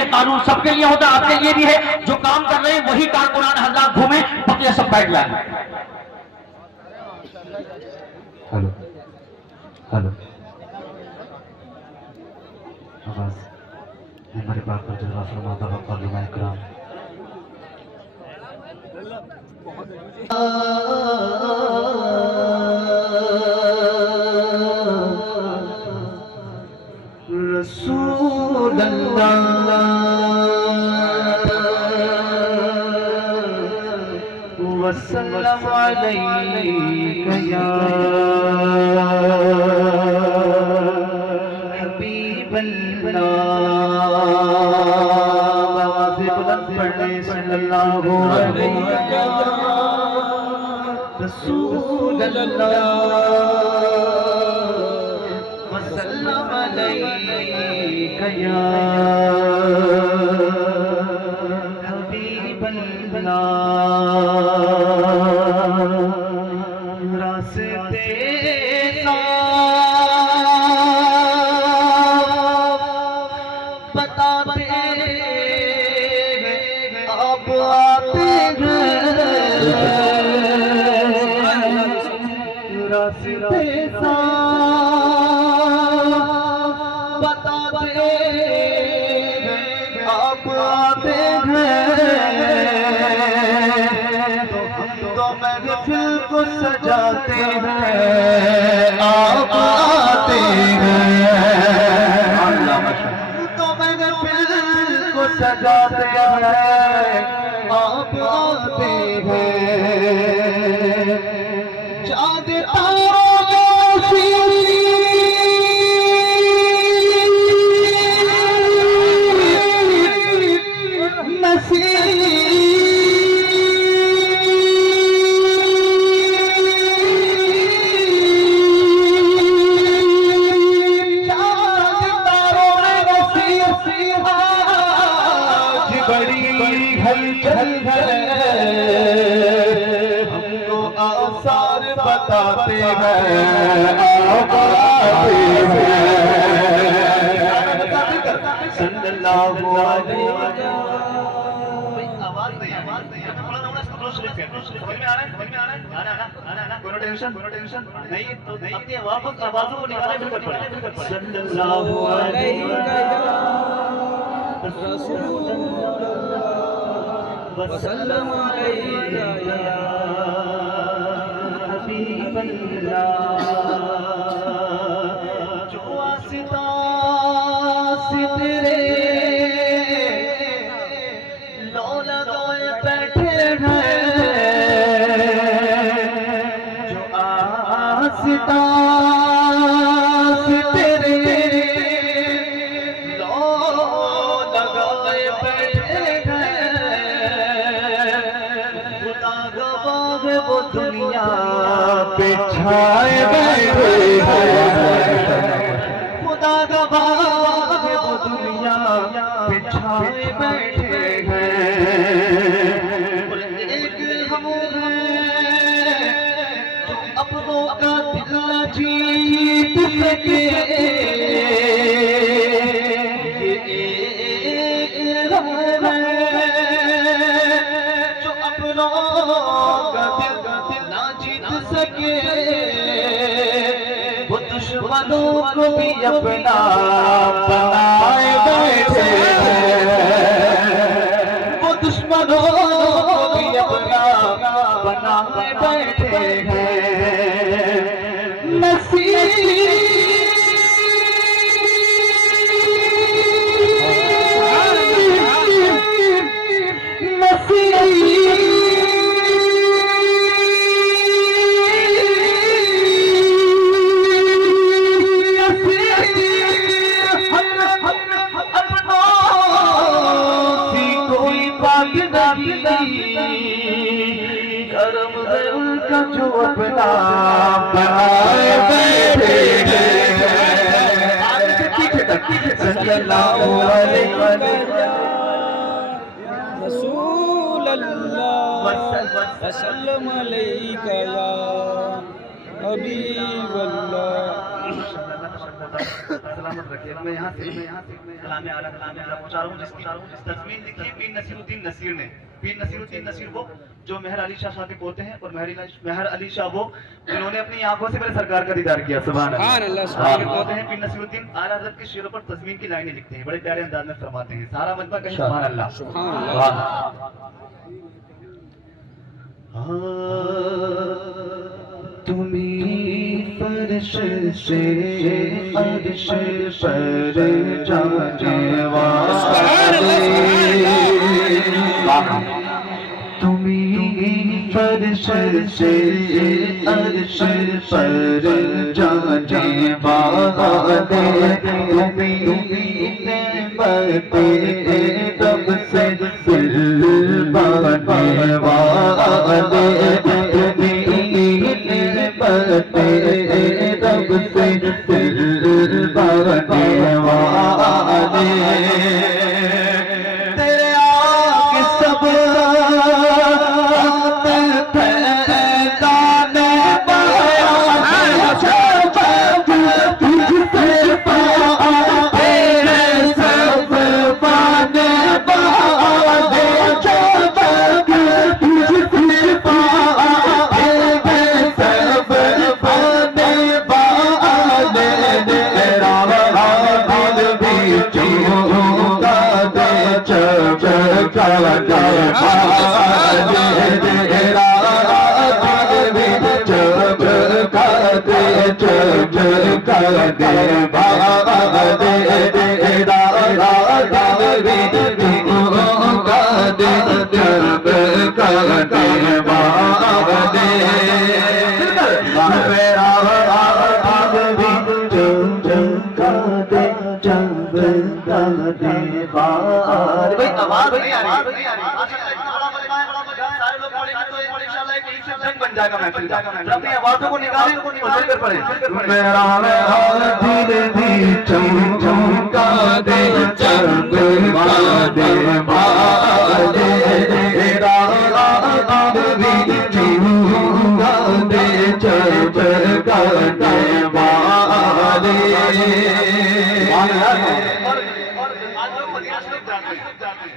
ये कानून सबके लिए होता है, आपके लिए भी है। जो काम कर रहे हैं वही कारकुनान हजरात घूमे, बकिया सब बैठ जाए। हेलो हेलो, आवाज हमारे बात पर जलवा फरमाता वक़्त उलमा इकराम। रसूल अल्लाह वसल्लम अलैका या हबीब अल्लाह। आवाज़ बुलंद पढ़े सल्लल्लाहु अलैहि रसूल अल्लाह वसल्लम अलैका या हबीब अल्लाह। रास्ते बताते अब आते रास्ते बताते अब आते तो महफिल को सजाते हैं आप आते हैं। तो महफिल को सजाते हैं आप आते हैं। चाँद तारों हमको आसार बताते हैं आप आते हैं। सल्लल्लाहु अलैहि टेंशन नहीं तो अपनी आवाज़ों को निकाले बिल्कुल सल्लल्लाहु अलैहि वसल्लम अलैका या हबीब अल्लाह। जो आसिता सितरे लो लगाए बैठे हैं, जो आसिता सितरे लो लगाए बैठे वो दुनिया पे छाए बैठे हैं। खुदा गवाह वो दुनिया पे छाए बैठे हैं। एक हम हैं जो अपनों का दिल जीत सके, ये एक हम हैं जो अपनों सके, वो दुश्मनों को भी अपना बनाए बैठे हैं। वो दुश्मनों को भी अपना बनाए बैठे हैं। नसीब करम है उनका जो अपना बनाए बैठे हैं। सल्लल्लाहु अलैहि रसूल अल्लाह वसल्लम अलैका या हबीब अल्लाह। सलामत रखे। मैं यहाँ से कलाम आला पहुँचा रहा हूँ जिसकी तस्मीन लिखी है पीर नसीरुद्दीन नसीर ने। पीर नसीरुद्दीन नसीर वो जो मेहर अली शाह साहब के पोते हैं, और मेहर अली शाह वो जिन्होंने अपनी आंखों से मेरे सरकार का दीदार किया। सुभान अल्लाह। पोते हैं पीर नसीरुद्दीन, आला हज़रत के शेरों पर तस्मीन की लाइनें लिखते हैं, बड़े प्यारे अंदाज में फरमाते हैं। सारा मजमा कहे सुभान अल्लाह। तुम्हीं फर्श से अर्श पर जाने वाले, तुम्हीं फर्श से अर्श पर जाने वाले, तुम्हीं नेमते रब से दिल बांटने वाले, रब से दिल बांटने वाले, तेरे आगे सब दाने पाया, तुझसे पाए सब पाने वाले, तुझसे पाए सब पाने वाले, तेरा दिल भी चूका दे चबका दे वाले, तेरा दिल भी चबका दे चबका दे वाले, तेरा दिल भी चूका दे चबका दे वाले, मेरा दिल भी चबका दे चबका दे वाले। भाई आवाज नहीं आ रही, सारे लोग पढ़ेंगे तो इंशाल्लाह एक शब्द बन जाएगा महफिल का। अपनी आवाजों को निकालें, कर पड़े। मेरा दिल भी चमका दे चमका दे वाले, तेरा दिल भी चमका दे चमका दे वाले। आज लोग मदीना शरीफ जाते हैं,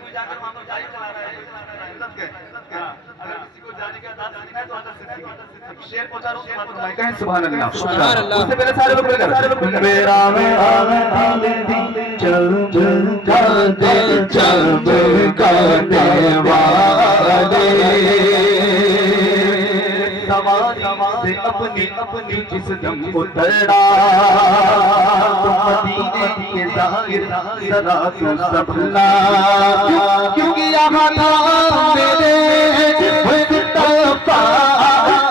कोई जाकर वहां पर गाड़ी चला रहा है, अगर किसी को जाने का दाद सीखना है तो अंदर से शेर पहुंचा रहा हूं, कहें सुभान अल्लाह। उससे पहले सारे लोग मिलकर मेरा दिल भी चमका दे चमका दे वाले, से अपनी अपनी जिस दम उतरा, मदीने के ज़ाहिर ज़रा तू संभला, क्योंकि यहाँ था मेरे मुस्तफा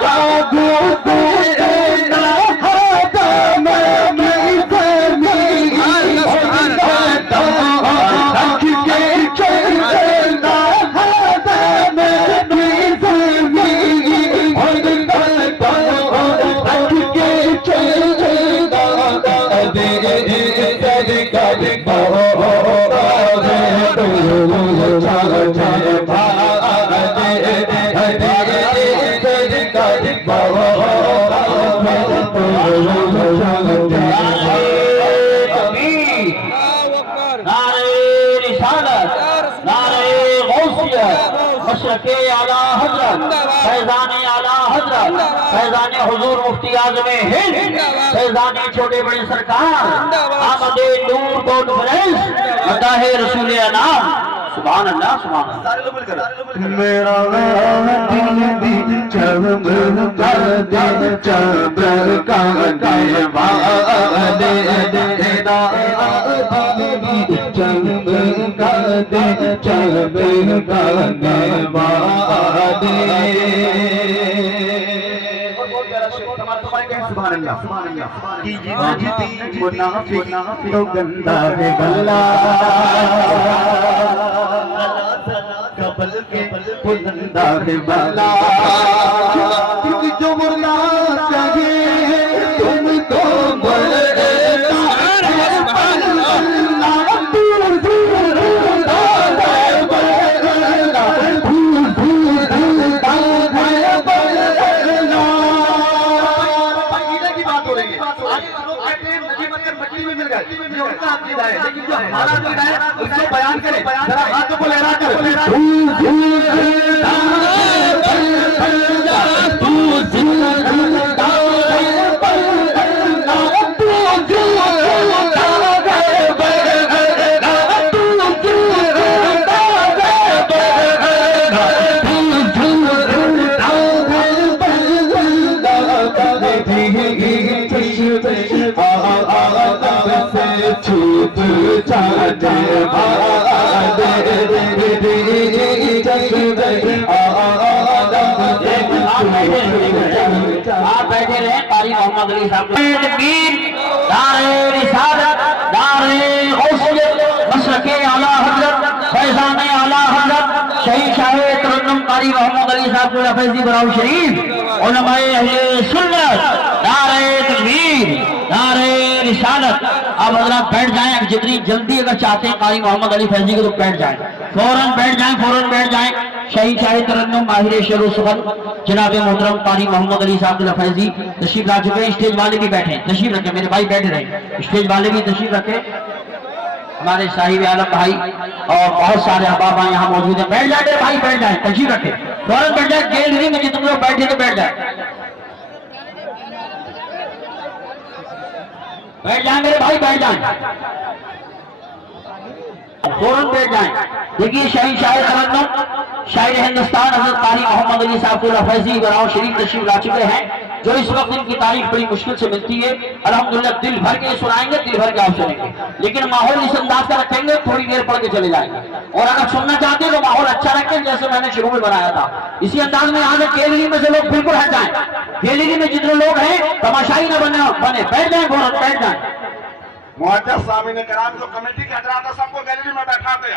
का गुज़रना, आदम की ज़मीन रख के चलना, आदम की ज़मीन रख के चलना, दे कर मशरक़े आला हज़रत फैज़ाने आला हज़रत फैज़ाने हुज़ूर मुफ्ती आज़म हिंद फैज़ाने छोटे बड़े सरकार आमदे नूर कॉन्फ्रेंस अताहे रसूल अनाम। सुभान अल्लाह, सुभान अल्लाह। सारे लोग मिलकर मेरा दिल भी चमका दे चमका दे वाले, तेरा दिल भी चमका दे चमका दे वाले। सुभान अल्लाह, सुभान अल्लाह। मुनाफिक तो गंदा है गला, कबल के बुलंदा है बला, क्योंकि जो मरना चाहिए तुमको उसको बयान करें, जरा हाथों को लहरा कर छूट जाने आप बैठे रहे कारी मोहम्मद अली साहब दारे रिसालत दारे गौसियत मशरक़े आला हज़रत फैज़ान आला हज़रत शहीद शाह तरन्नुम कारी मोहम्मद अली साहब फैज़ी बराउ शरीफ उलमाए अहले सुन्नत दारे तकबीर दारे रिसालत। आप हज़रात बैठ जाएं, जितनी जल्दी अगर चाहते हैं कारी मोहम्मद अली फैज़ी को तो बैठ जाएं, फौरन बैठ जाएं, फौरन बैठ जाएं। शहीद शाह तरन्नुम माहिर शेर सुखन जनाब मोहतरम कारी मोहम्मद अली साहब फैजी तशरीफ ला चुके हैं। स्टेज वाले भी बैठे, तशरीफ रखें, मेरे भाई बैठे रहे, स्टेज वाले भी तशरीफ रखें, हमारे साहिब आलम भाई और बहुत सारे अहबाब यहाँ मौजूद हैं। बैठ जाए भाई, बैठ जाए, तशरीफ रखें, फौरन बैठ जाए। गैलरी में जितने लोग बैठे तो बैठ जाए, बैठ जाए मेरे भाई, बैठ जाए, फौरन बैठ जाए। देखिए शहीद शाह तरन्नुम शायर हिंदुस्तान हज़रत कारी मोहम्मद अली साहब फैज़ी बराउ शरीफ तशरीफ ला चुके हैं, जो इस वक्त इनकी तारीफ बड़ी मुश्किल से मिलती है। अल्हम्दुलिल्लाह दिल भर के सुनाएंगे, दिल भर के आप सुनेंगे, लेकिन माहौल इस अंदाज का रखेंगे, थोड़ी देर पढ़ के चले जाएंगे। और अगर सुनना चाहते हैं तो माहौल अच्छा रखें, जैसे मैंने शुरू में बनाया था, इसी अंदाज में। यहाँ से गैलरी में से लोग बिल्कुल हट जाए, गैलरी में जितने लोग हैं तमाशाई न बने, बैठ जाए, फौरन बैठ जाए। मुअज्जज़ सामीन कराम, जो कमेटी के हजरात है सबको गैलरी में बैठा दे,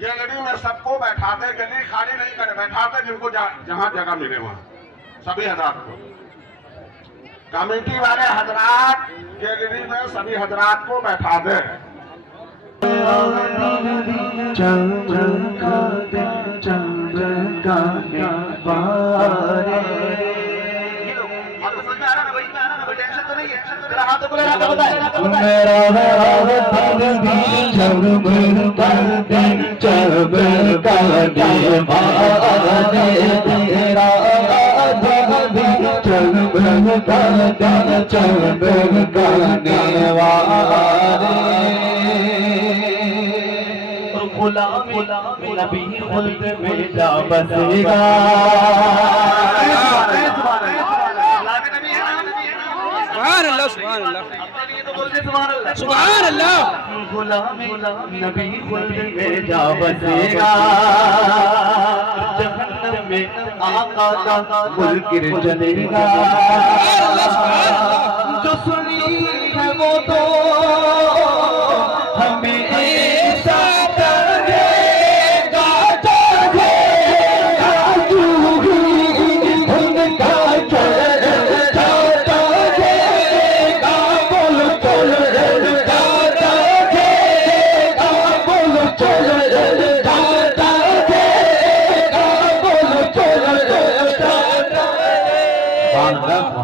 गैलरी में सबको बैठा दे, गैलरी खाली नहीं करे, बैठा दे जिनको जहां जगह मिले वहां सभी हजरात को। कमेटी वाले हजरात गैलरी में सभी हजरात को बैठा दे। नबी खुल्द में जा बसेगा। सुभान अल्लाह, सुभान अल्लाह, सुभान अल्लाह। नबी खुल्द में जा बसेगा, जहन्नम में आका का मुल्क चलेगा। जो सुनी है वो तो हमें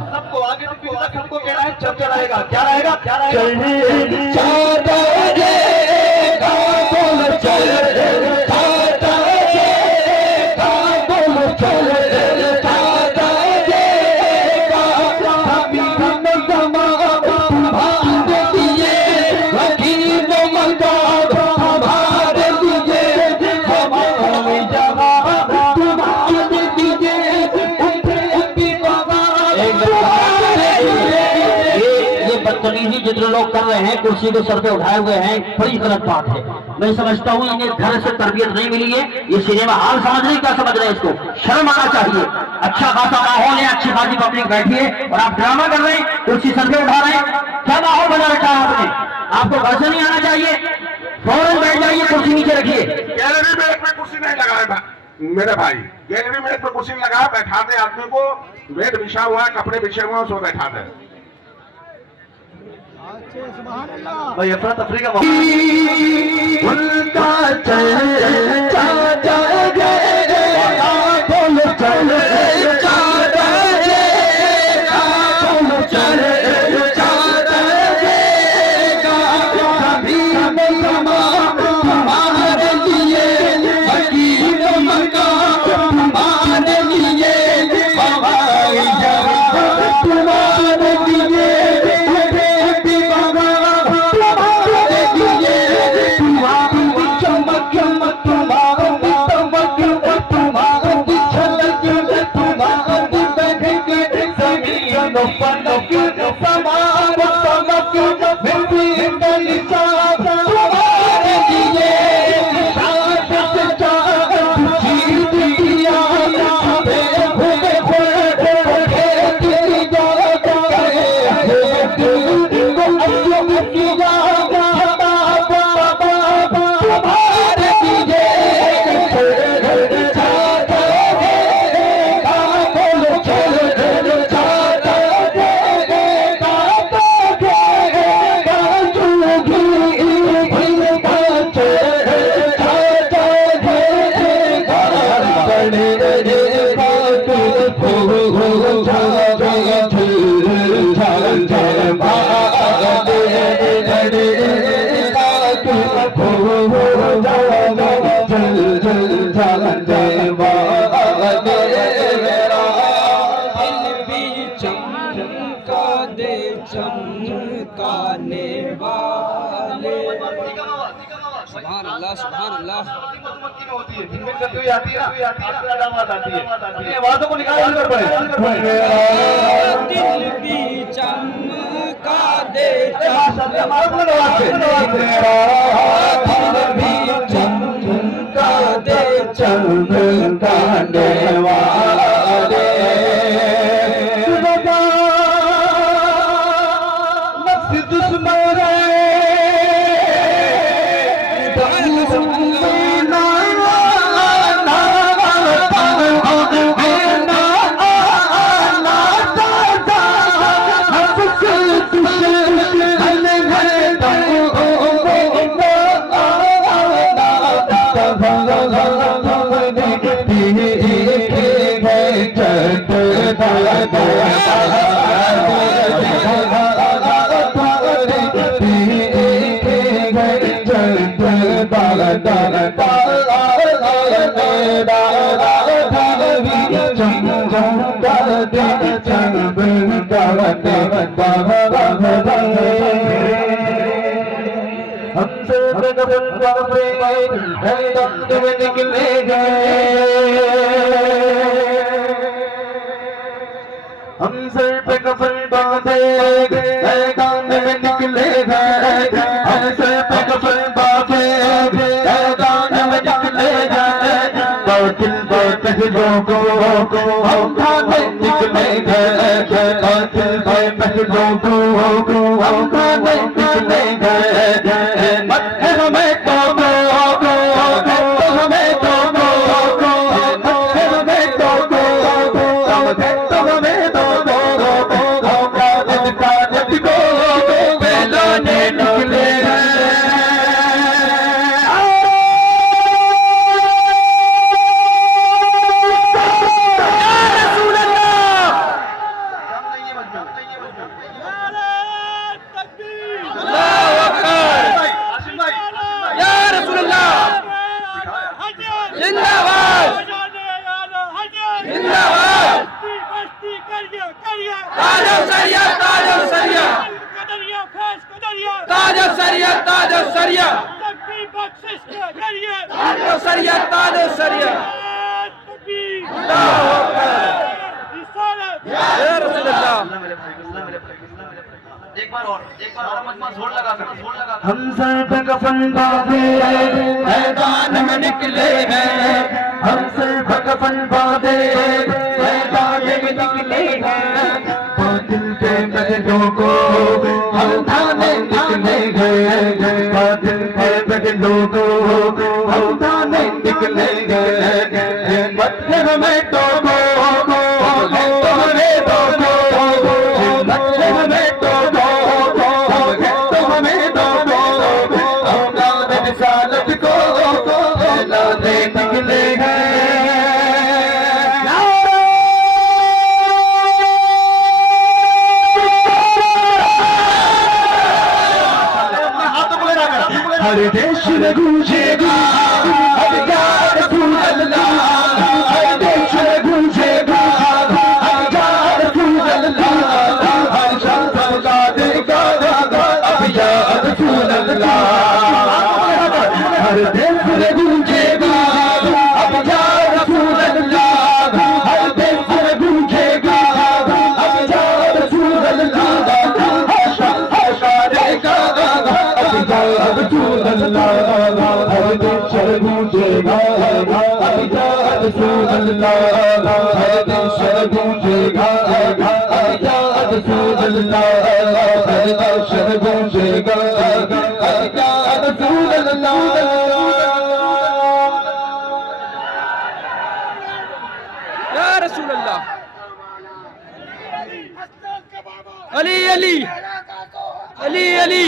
सबको आगे सबको क्या है, चर्चा रहेगा, क्या रहेगा, क्या रहेगा, बदतमीजी जितने लोग कर रहे हैं, कुर्सी को सर पे उठाए हुए हैं, बड़ी गलत बात है। मैं समझता हूँ इन्हें घर से तरबियत नहीं मिली है, ये सिनेमा हॉल समझ रहे, क्या समझ रहे हैं, इसको शर्म आना चाहिए। अच्छा खासा माहौल है, अच्छी खासी पब्लिक बैठी है और आप ड्रामा कर रहे हैं, कुर्सी सर पे उठा रहे हैं, क्या माहौल बना रखा है आपने? आपको घर से नहीं आना चाहिए, फौरन बैठ जाइए, कुर्सी नीचे रखिए। गैलरी में एक पे कुर्सी नहीं लगाया मेरे भाई, गैलरी में एक पे कुर्सी लगाया, बैठा दे आदमी को, बेड बिछा हुआ है, कपड़े बिछे हुए हैं, उसको बैठा दे। भाई अफरा तफरी का उनका हो जाने जल जल जाने वाले दिल भी चमका दे चमकाने वाले। सुभान अल्लाह सुभान अल्लाह। होती है जिनमें गंदगी आती है ना आवाज आती है अपनी आवाजों को निकाल कर पड़े। दिल भी चमका दे दिल भी चमका दे चमकाने वाले नफ्स दुश्मन हमसे निकले गए हम सर पे कफन बांधे गांव में निकले गए हम सर पे कफन बांधे गांव में निकले गए दिल पहलों को हम खाने निकले गए दिल पहलों को हम खाने निकले गए मत हमें तो हमें तो एक बार और मजमा जोर लगा हम सर पे कफन बांधे मैदान में निकले हैं हम सर पे कफन बांधे मैदान में निकले हैं दिल के बदलों को हम थाने निकले गए दिल के बदलों को हम थाने निकले गए मतलब में तो हर देश में गूंजेगा अभियान रसूल अल्लाह हर देश में गूंजेगा अभियान रसूल अल्लाह हर शख्स का देगा अभियान रसूल अल्लाह हर देश में गूंजेगा अभियान रसूल अल्लाह हर देश में गूंजेगा अभियान रसूल अल्लाह हर शख्स का देगा रसूल अल्लाह हर देश गूंजेगा अभियान रसूल अल्लाह हर देश गूंजेगा अभियान रसूल अल्लाह हर देश गूंजेगा अभियान रसूल अल्लाह या रसूल अल्लाह। अली अली अली अली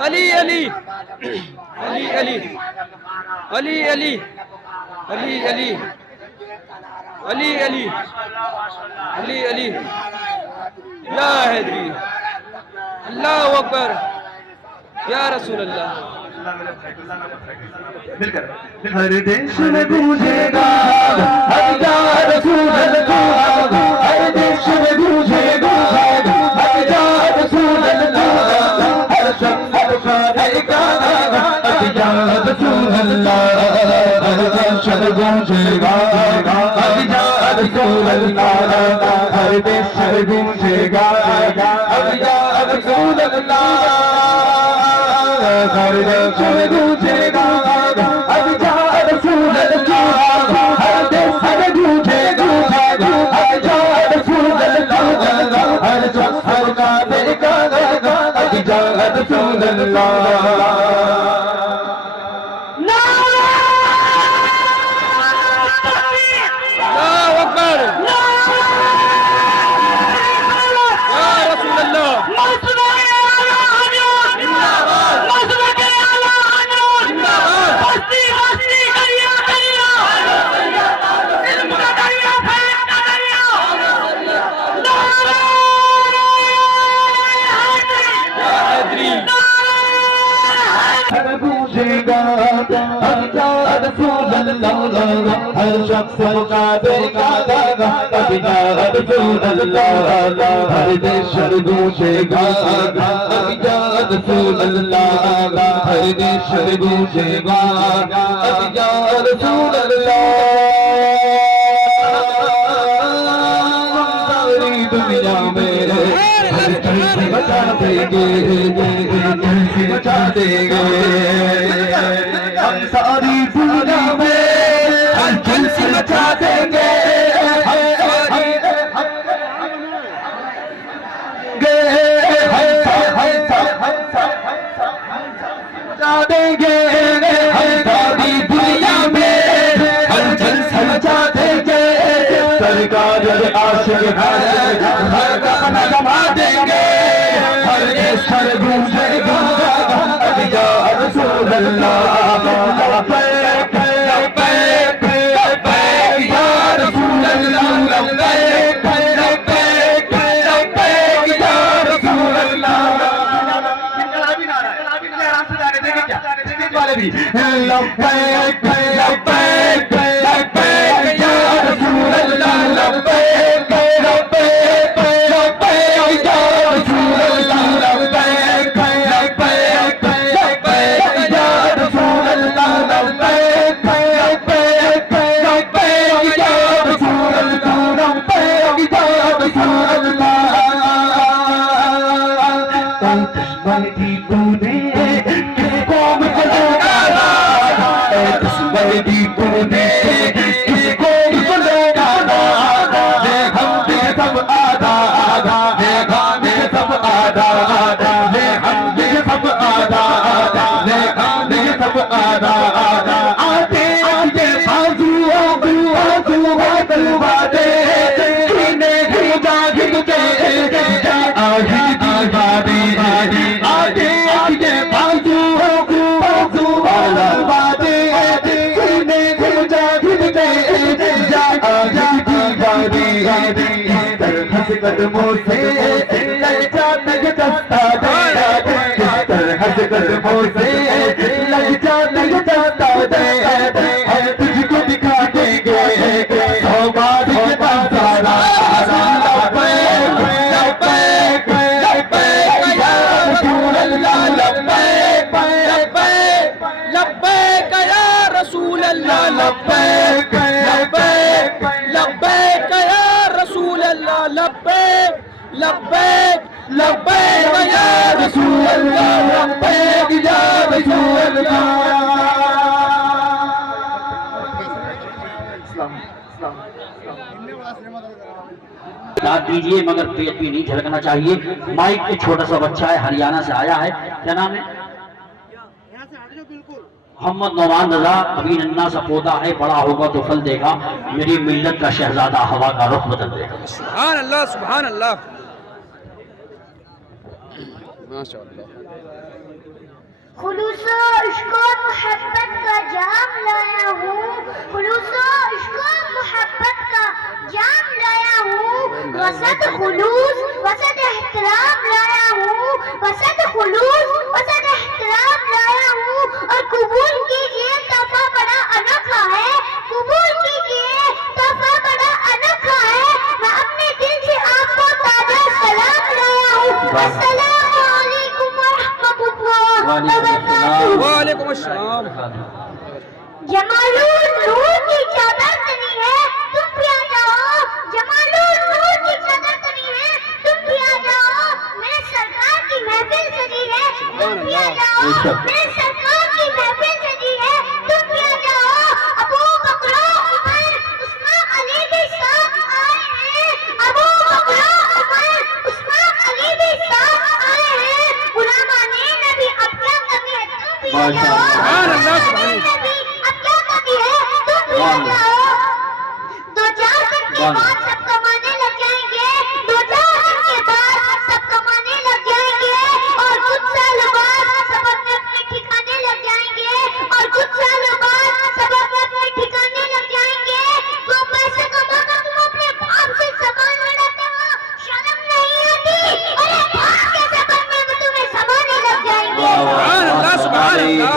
अली अली अली अली अली अली अली अली अली अली अली अली या हैदरी अल्लाहु अकबर या रसूल अल्लाह। मिलकर हर देश में गूंजेगा हर या रसूल अल्लाह, हर देश में गूंजेगा हर या रसूल अल्लाह, हर शख्स हर गाएगा हर या रसूल अल्लाह, हर देश में गूंजेगा हर या रसूल अल्लाह, हर देश में गूंजेगा हर या रसूल अल्लाह, हर देश में गूंजेगा हर या रसूल अल्लाह, हर देश में गूंजेगा हर या रसूल अल्लाह, हर शख्स हर गाएगा हर या रसूल अल्लाह। अल्लाहु अकबर। या रसूल अल्लाह। हर गूंजेगा हर या रसूल अल्लाह, हर शख्स का देगा हर या रसूल अल्लाह, हर देश में गूंजेगा हर या रसूल अल्लाह, हर देश में गूंजेगा हर या रसूल अल्लाह। सारी दुनिया में हर चीज बचा देंगे, बचा देंगे हम सारी दुनिया में हर चीज बचा देंगे, बचा देंगे हम सारी दुनिया में हर चीज बचा देंगे, सरकार आशिक हर गाना गवा देंगे, हर देश हर गूंजेगा हर या रसूल अल्लाह, लब्बैक लब्बैक लब्बैक या रसूल अल्लाह, लब्बैक लब्बैक लब्बैक या रसूल अल्लाह। आराम से जाने देंगे क्या वाले भी लब्बैक लब्बैक लब्बैक या रसूल अल्लाह, लब्बैक लब्बैक लब्बैक या रसूल अल्लाह, लब्बैक लब्बैक लब्बैक या रसूल अल्लाह, लब्बैक लब्बैक लब्बैक या रसूल अल्लाह, लब्बैक या रसूल अल्लाह। दुश्मन की तूने किस कौम को लगाया, दुश्मन की तूने किस कौम को लगाया, हम भी सब आधा आधा हम भी सब आधा आधा हम भी सब आधा आधा हम भी सब आधा आधा आते आते बाजू बाजू बलवा दे सीने घिजा घिज के आगे दीवारी आगे आगे बाजू बाजू बलवा दे सीने घिजा घिज के आगे दीवारी हंस कदमों से ललचा नग दस्ता दे, हंस कदमों से ललचा नग दस्ता दे, हम तुझको दिखा देंगे सौभाग्य के नजारा, लब्बैक लब्बैक लब्बैक या रसूल अल्लाह, लब्बैक लब्बैक लब्बैक या रसूल अल्लाह, लब्बैक लब्बैक लब्बैक या रसूल अल्लाह, लब्बैक लब्बैक लब्बैक या रसूल अल्लाह, लब्बैक या रसूल अल्लाह। दाद दीजिए मगर पेट भी नहीं झलकना चाहिए। माइक पे छोटा सा बच्चा है, हरियाणा से आया है, क्या नाम है? मोहम्मद नौमान रजा। अभी नन्ना सा पौधा है, बड़ा होगा तो फल देगा, मेरी मिल्लत का शहजादा हवा का रुख बदल देगा। सुभान अल्लाह सुभान अल्लाह माशाअल्लाह। खुलूसो इश्क और मोहब्बत का जाम लाया हूँ, खुलूसो इश्क और मोहब्बत का जाम लाया हूँ, वसत खुलूस वसत एहतराम लाया हूँ, वसत खुलूस वसत एहतराम लाया हूँ, वालेकुम अस्सलाम। जमालुल नूर की चादर तनी है, तुम भी आ जाओ। जमालुल नूर की चादर तनी है, तुम भी आ जाओ। मेरे सरकार की महफिल सजी है, तुम भी आ जाओ। मेरे सरकार की महफिल सजी है, तुम भी आ जाओ। अबू बकर उमर उस्मान अली भी साथ आए हैं। अबू बकर उमर उस्मान अली भी साथ आए हैं। उलमा ने नबी अब क्या कमी है, तुम भी आ जाओ। सुभान अल्लाह, सुभान अल्लाह। दो चार दिन के बाद सब कमाने लग जाएंगे। दो चार दिन के बाद सब कमाने लग जाएंगे। और कुछ साल बाद सब अपने अपने ठिकाने लग जाएंगे। और कुछ साल बाद सब अपने अपने ठिकाने लग जाएंगे। तुम पैसे कमाकर तुम अपने बाप से सामान लड़ाते हो, शर्म नहीं आती? अरे बाप के सबब में तुम्हें समाने लग जाएंगे। सुभान अल्लाह, सुभान अल्लाह।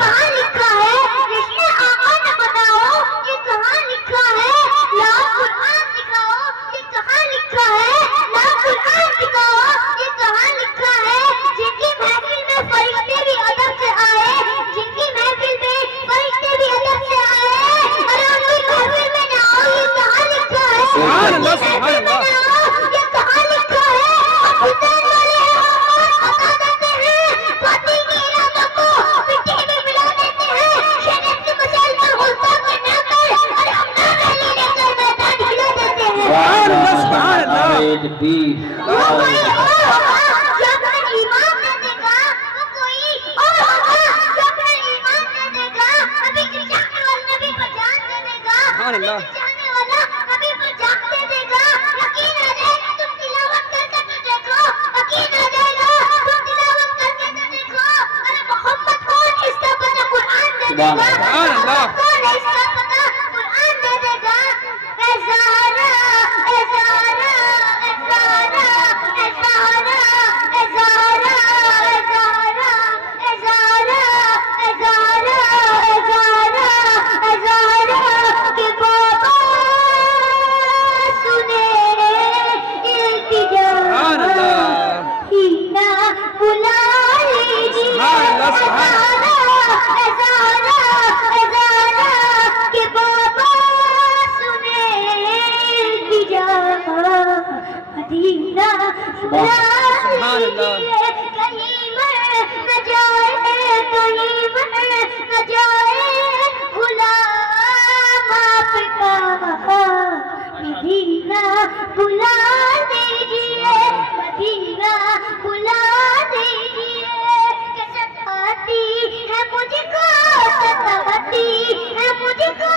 कहाँ लिखा है? जिसने आका ने बताओ ये कहाँ लिखा है? ला कुरान दिखाओ, ये कहाँ लिखा है? ला कुरान दिखाओ, ये कहाँ लिखा है? जिनकी महफिल में फरिश्ते भी अदब से आए, जिनकी महफिल में फरिश्ते भी अदब से आए, अरे उनकी महफिल में ना आओ, ये कहाँ लिखा है? सुभान अल्लाह, सुभान अल्लाह। ये कहाँ लिखा है? हुसैन वाले बता देते हैं, पति की इरादों को मिट्टी में मिला देते हैं। शरीयत के मसाइल पर गुस्ताख के नाम पर अरे हम नाम रैली लेकर मैदान हिला देते हैं। सुभान अल्लाह, सुभान अल्लाह। वो कोई और होगा जो अपना ईमान दे देगा, वो कोई और होगा जो अपना ईमान दे देगा। अभी की जाने वाला नबी पर जान दे देगा, सुभान अल्लाह। जाने वाला नबी पर जान दे देगा। यकीन आ जाएगा, तुम तिलावत करके तो देखो, यकीन आ जाएगा, तुम तिलावत करके तो देखो। अरे मोहम्मद कौन है इसका पता कुरान दे देगा। सुभान अल्लाह। कौन है इसका पता कुरान दे देगा। ए ज़हरा, ए ज़हरा, ए ज़हरा, ए ज़हरा, ए ज़हरा, ए ज़हरा, ए ज़हरा, ए ज़हरा, ए ज़हरा, ए ज़हरा के बाबा सुने इल्तिजा सुभान अल्लाह। सीना बुला लीजिए। सुभान अल्लाह, सुभान ए ज़हरा, ए ज़हरा के बाबा सुने इल्तिजा मदीना बुला सुभान अल्लाह। लीजिए। कहीं मर न जाए, कहीं मर न जाए गुलाम आपका, मदीना बुला दीजिए, मदीना बुला दीजिए। कि सताती है मुझको, सताती है मुझको,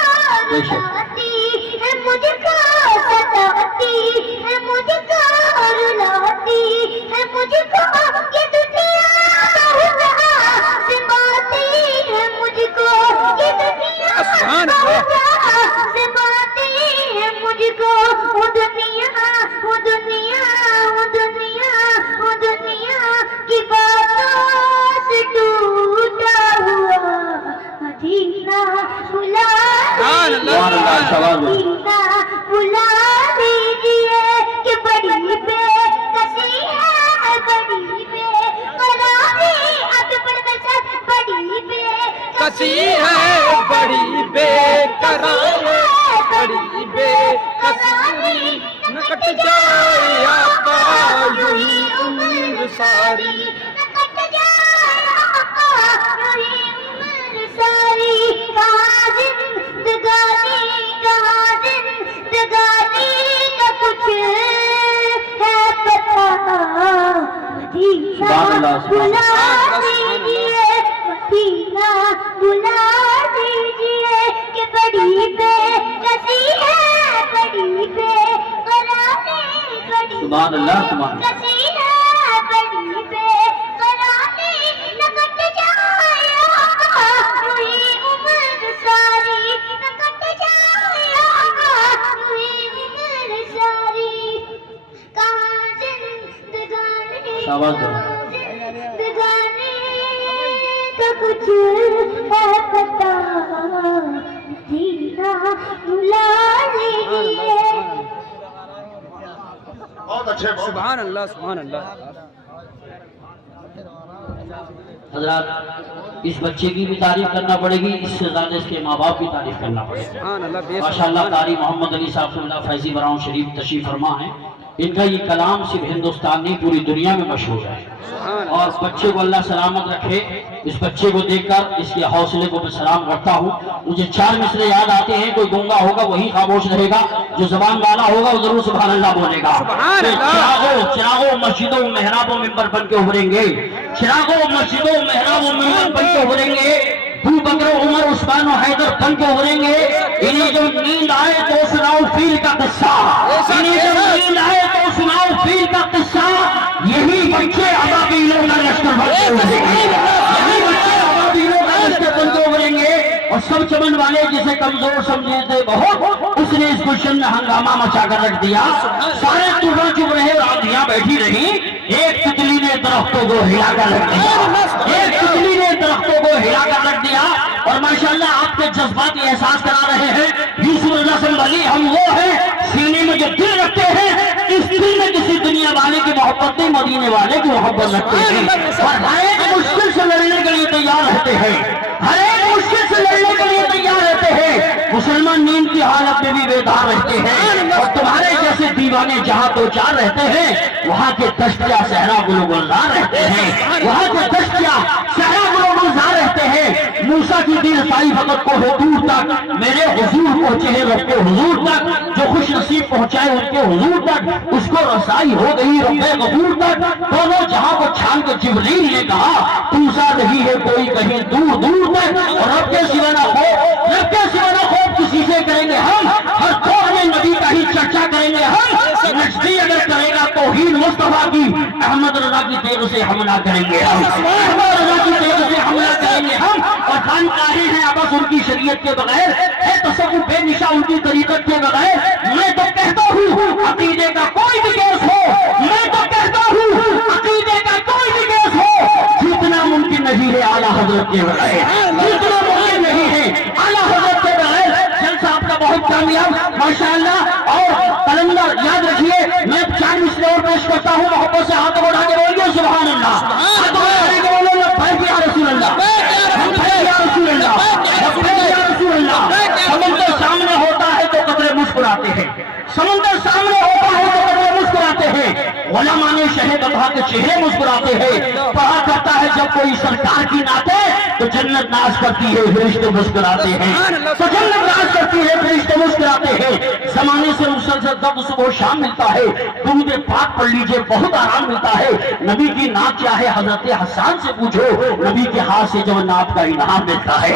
रुलाती है मुझको, सताती है मुझको, रुलाती है मुझको। ये दुनिया से बाती है मुझको, ये दुनिया सुभान अल्लाह। से बाती है मुझको। वो दुनिया, वो दुनिया, वो दुनिया, वो दुनिया की बातों से टूटा हुआ मदीना बुला सुभान अल्लाह, दीजिए, मदीना बुला दीजिए। कि बड़ी बेकसी है, बड़ी बेकरारी, आगे बढ़ के सब बड़ी कसी है, बड़ी बेकरार, बड़ी बेकसी, न कट जाए आका यूं ही उम्र सारी। कट जाए आका यूं ही उम्र सारी। कहाँ जिंदगानी, कहाँ जिंदगानी का कुछ है पता। मदीना बुला दीजिए, मदीना बुला दीजिए। कि बड़ी बेकसी है, बड़ी बेकरारी, बड़ी सुभान अल्लाह, सुभान अल्लाह। बेकसी है, बड़ी बेकरारी। न कट जाए आका यूं ही उम्र सारी, न कट जाए आका यूं ही उम्र सारी। कहाँ जिंदगानी, शाबाश। जिंदगानी का कुछ है पता। मदीना बुला लीजिए। बहुत अच्छे, बहुत सुभान अल्लाह, सुभान अल्लाह। हजरत इस बच्चे की भी तारीफ करना पड़ेगी, इससे ज्यादा इसके माँ बाप की तारीफ करना पड़ेगा। माशाअल्लाह कारी मोहम्मद अली साहब फैजी बराऊं शरीफ तशरीफ फरमा है। इनका ये कलाम सिर्फ हिंदुस्तान नहीं पूरी दुनिया में मशहूर है। और बच्चे को अल्लाह सलामत रखे। इस बच्चे को देखकर इसके हौसले को मैं सलाम करता हूँ। मुझे 4 मिसरे याद आते हैं। कोई गूंगा होगा वही खामोश रहेगा, जो जबान वाला होगा वो जरूर सुभान अल्लाह बोलेगा। चिरागों मस्जिदों मेहराबों मिंबर बन के उभरेंगे, चिरागों मस्जिदों मेहराबों मिंबर बन के उभरेंगे, अबू बकर उमर उस्मान और हैदर बन के उभरेंगे। इन्हें जब नींद आए तो सुनाओ फील का किस्सा, इन्हें जब नींद आए तो सुनाओ फील का किस्सा। यही बच्चे अबाबीलों का लश्कर बन के उभरेंगे, यही बच्चे अबाबीलों का लश्कर बन के उभरेंगे। और सब चमन वाले जिसे कमजोर समझे थे बहुत, उसने इस गुलशन में हंगामा मचा कर रख दिया। सारे तुफान चुप रहे और आंधियां बैठी रही। एक तितली ने दरख्तों को हिला कर रख दिया, एक तितली ने दरख्तों को हिला कर रख दिया। और माशाल्लाह आपके जज्बात एहसास करा रहे हैं। यूसुफ अली हम वो हैं सीने में जो दिल रखते हैं, इस दिल में किसी दुनिया वाले की मोहब्बत नहीं, मदीने वाले की मोहब्बत रखते हैं। और हर एक मुश्किल से लड़ने के लिए तैयार रहते हैं, हर एक मुश्किल से लड़ने के लिए तैयार रहते हैं। मुसलमान नींद की हालत में भी बेदार रहते हैं। और तुम्हारे जैसे दीवाने जहाँ 2-4 रहते हैं, वहाँ के दश्तिया सहरा गुलजार रहते हैं, वहाँ के दश्तिया सहरा गुलजार रहते हैं। मूसा की दिल साई वक़्त को हो दूर तक, मेरे हुजूर पहुंचे हैं रब के हुजूर तक। जो खुश नसीब पहुंचाए उनके हुजूर तक, उसको रसाई हो गई रब्बे गफूर तक। दोनों जहां को छान के जिब्रील ने कहा पूसा नहीं है कोई कहीं दूर दूर तक। और रब के सिवा ना हो, रब के सिवा ना हो किसी से करेंगे हम, हर दौर में नबी का ही चर्चा करेंगे हम। नजदी अगर करेगा तौहीद मुस्तफा की, अहमद रजा की तेज से हमला करेंगे हम, अहमद रजा की तेज से हमला करेंगे हम। और खानकाहे हैं आपस उनकी शरीयत के बगैर, है तसव्वुफ बेनिशा उनकी तरीकत के बगैर। मैं तो कहता हूँ अकीदे का कोई भी केस हो, मैं तो कहता हूँ अकीदे का कोई भी केस हो, जितना मुमकिन नहीं है आला हजरत के बगैर, जितना मुमकिन नहीं है आला हजरत के बगैर। जलसा आपका बहुत कामयाब माशाअल्लाह। और कलंदर याद रखिए, मैं 4 मिसरे और पेश करता हूँ। मोहब्बत से हाथ बढ़ा के बोलिए सुभान अल्लाह, हाथ बढ़ा के बोलो लब्बैक या रसूल अल्लाह, लब्बैक या रसूल अल्लाह, लब्बैक या रसूल अल्लाह। समंदर सामने होता है तो कतरे मुस्कुराते हैं, समंदर सामने होता है तो कतरे मुस्कुराते हैं। उलमा ने शहीद अल्लाह के चेहरे मुस्कुराते हैं। कहा करता है जब कोई सरकार की नाते तो जन्नत नाज करती है, फरिश्ते मुस्कुराते हैं, तो जन्नत नाज करती है, फरिश्ते मुस्कुराते हैं। जमाने से मुसलसल दर्द सुबह शाम मिलता है, दुरूद पाक पढ़ लीजिए बहुत आराम मिलता है। नबी की नात क्या है हजरत हसन से पूछो, नबी के हाथ से जो नात का इनाम मिलता है।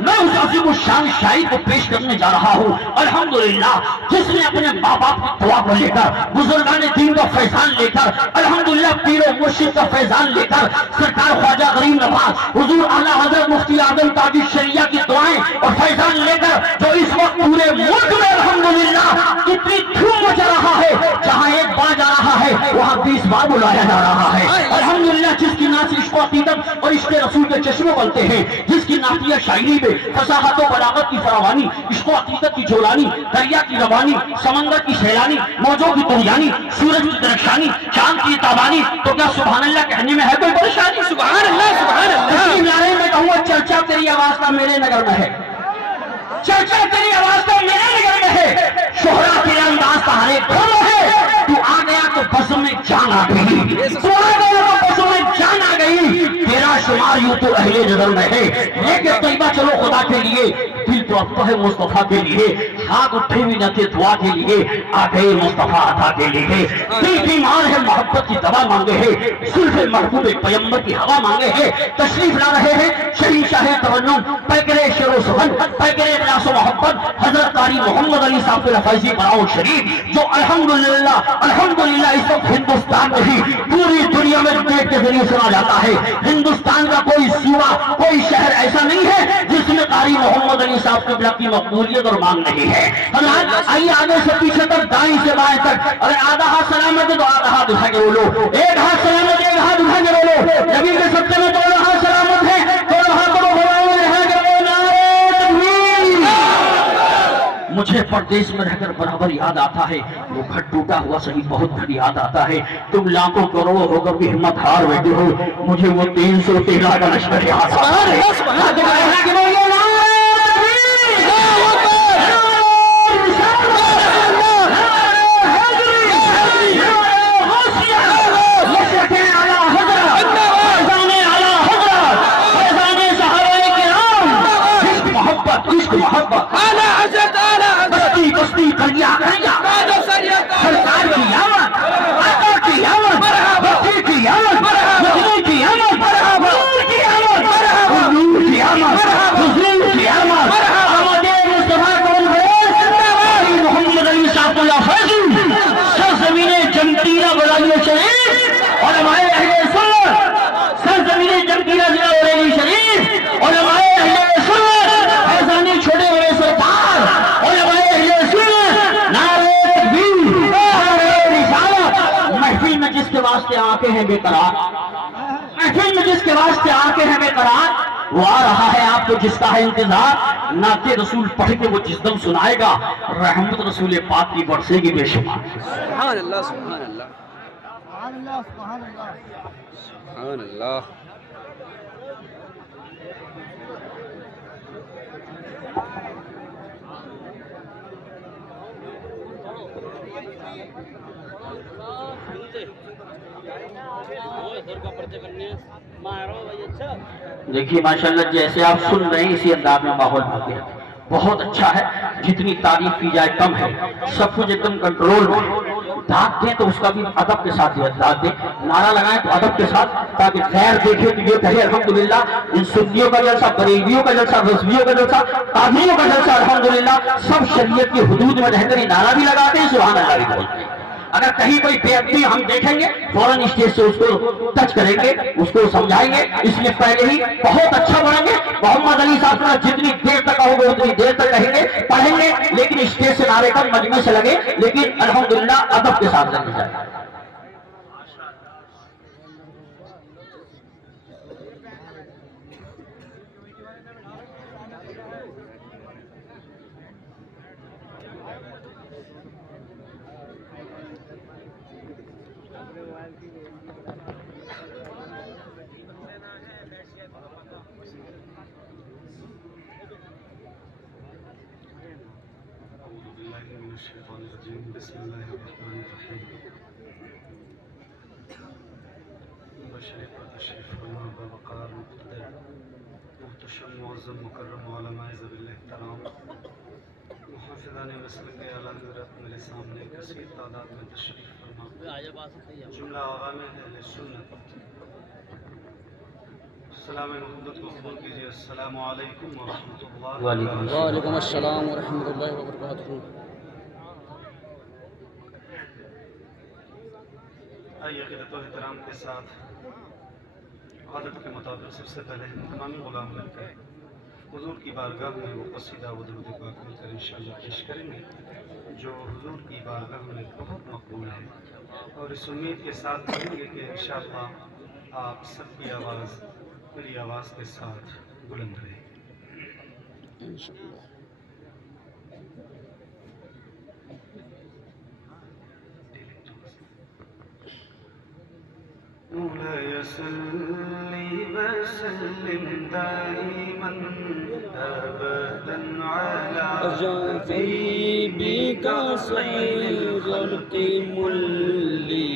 मैं उस अजीम शान शायरी को पेश करने जा रहा हूँ। अल्हम्दुलिल्लाह, जिसने अपने माँ बाप की दुआ को लेकर, बुजुर्गान दीन का फैजान लेकर, अल्हम्दुलिल्लाह पीरो मुर्शिद का फैजान लेकर, सरकार ख्वाजा गरीब नवाज हुजूर आला हजरत मुफ्ती आजम ताज शरिया की दुआएं और फैजान लेकर, जो इस वक्त पूरे मुल्क में अल्हम्दुलिल्लाह इतनी धूम मचा रहा है, जहाँ एक बार जा रहा है वहाँ 20 बार बुलाया जा रहा है। अल्हम्दुलिल्लाह, जिसकी नात इश्क अकीदत और इश्क रसूल के चश्मे बनते हैं, जिसकी नातिया शायरी में फसाहत और बलागत की फरावानी, इश्क अकीदत की जोलानी, दरिया की रवानी, समंदर की सैलानी, मौजों की दुनियानी, सूरज की दरख्शानी, चांद की ताबानी, तो क्या सुभान अल्लाह कहने में है कोई परेशानी? सुभान अल्लाह, सुभान अल्लाह। नारे में कहूँगा चर्चा तेरी आवाज का मेरे नगर में है, चर्चा तेरी आवाज का मेरे नगर में है, शोहरा तेरा अंदाज का हर एक घर में है। तू आ गया तो बस में जान आ गई, तू आ गया तो बस में जान आ गई। तेरा शुमार यूं तो अहले नजर में है, लेकिन तैयबा चलो खुदा के लिए, दिल तो अब है मुस्तफा के लिए। हाथ उठे भी न थे दुआ के लिए, आ गए मुस्तफा अता के लिए। दिल बीमार है मोहब्बत की दवा मांगे है, सिर्फ महबूब पैगंबर की हवा मांगे है। तशरीफ ला रहे हैं शहींशाह तवन्नुम, पैकरे शेरो सुहन, पैकरे इखलास व मोहब्बत, हजरत कारी मोहम्मद अली साहब के फैजी बराऊं शरीफ, जो अल्हम्दुलिल्लाह अल्हम्दुलिल्लाह इस वक्त हिंदुस्तान में ही पूरी दुनिया में पेट के जरिए सुना जाता है। हिंदुस्तान का कोई सीमा, कोई शहर ऐसा नहीं है जिसमें कारी मोहम्मद अली साहब के की मकबूलियत और मांग नहीं है। आइए आगे से पीछे तक, दाएं से बाएं तक, अरे आधा हाथ सलामत है तो आधा हाथ उठा के बोलो, एक हाथ सलामत है एक हाथ उठा के बोलो। नबी के सत्य में दोनों हाथ सलामत है, दोनों हाथों को मुझे परदेश में रहकर बराबर याद आता है वो घर टूटा हुआ सही बहुत घर याद आता है। तुम लाखों करोड़ों होकर भी हिम्मत हार बैठे हो, मुझे वो 313 का लश्कर याद आता है। बस्ती करिया सरकार की आमद, आका की आमद, बस्ती की आमद, मदीने की आमद, हुजूर की आमद, हुजूर की आमद, हुजूर की आमद, आमदे मुस्तफा कौन है? मोहम्मद अली साहब फैज़ी सरज़मीने जमतीरा बलालिया शरीफ और हमारे अहले सुन्नत, सरज़मीने जमतीरा जिला बरेली शरीफ और हमारे अहले सुन्नत, फैज़ानी छोटे बड़े सरदार और हमारे अहले सुन्नत, नारे तकबीर, नारे रिसालत। महफिल में जिसके वास्ते आंखें हैं बेकरार, महफिल में जिसके वास्ते आंखें हैं बेकरार, वो आ रहा है आपको जिसका है इंतजार। नाते रसूल पढ़ के वो जिस दम सुनाएगा, रहमत रसूल पाक की बरसेगी बेशुमार। सुभान अल्लाह, सुभान अल्लाह, सुभान अल्लाह। देखिए माशाल्लाह जैसे आप सुन रहे हैं इसी अंदाज में माहौल भागे बहुत अच्छा है। जितनी तारीफ की जाए कम है, सब कुछ एकदम कंट्रोल में। दाद दें तो उसका भी अदब के साथ दाद दें, नारा लगाएं तो अदब के साथ, ताकि खैर देखे तो ये कहे अल्हम्दुलिल्लाह इन सुन्नियों का जलसा, बरेलियों का जलसा, रज़वियों का जलसा, कादियों का जलसा, अल्हम्दुलिल्लाह सब शरीयत की हुदूद में रहकर ये नारा भी लगाते हैं, सुभान अल्लाह भी बोलते हैं। अगर कहीं कोई बेअदबी हम देखेंगे फौरन स्टेज से उसको टच करेंगे, उसको समझाएंगे। इसलिए पहले ही बहुत अच्छा पढ़ेंगे। मोहम्मद अली साहब जितनी देर तक कहोगे उतनी देर तक कहेंगे, पढ़ेंगे, लेकिन स्टेज से नारे तक मजमे से लगे, लेकिन अल्हम्दुलिल्लाह अदब के साथ लगे जाए। जुमला आवाम अहले सुन्नत सलाम मोहब्बत को कबूल कीजिए। अस्सलामु अलैकुम व रहमतुल्लाहि व बरकातहू। वालेकुम अस्सलाम व रहमतुल्लाहि व बरकातहू। आइए क़िदत व एहतराम के साथ आदत के मुताबिक सबसे पहले तमाम गुलाम मिलकर हुजूर की बारगाह में वो कसीदा व दुरूद पाक मिलकर इंशाअल्लाह पेश करेंगे, जो हुजूर की बारगाह में बहुत मकबूल है। और इस उम्मीद के साथ करेंगे कि इंशाअल्लाह आप सबकी आवाज़ मेरी आवाज़ के साथ बुलंद रहेगी इंशाअल्लाह। मौलाया सल्ली व सल्लिम दाइमन अबदन अला हबीबिका सय्यिदुल मुल्ली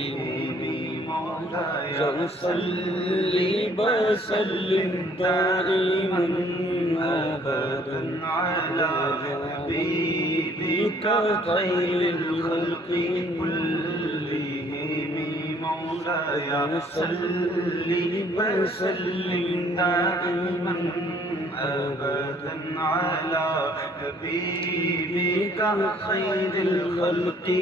मौलाया सल्ली व सल्लिम दाइमन अबदन अला हबीबिका खैरुल खल्क़ि या सल्ली व सल्लिम दाइमन अबदन अला हबीबिका खैरुल खल्क़ि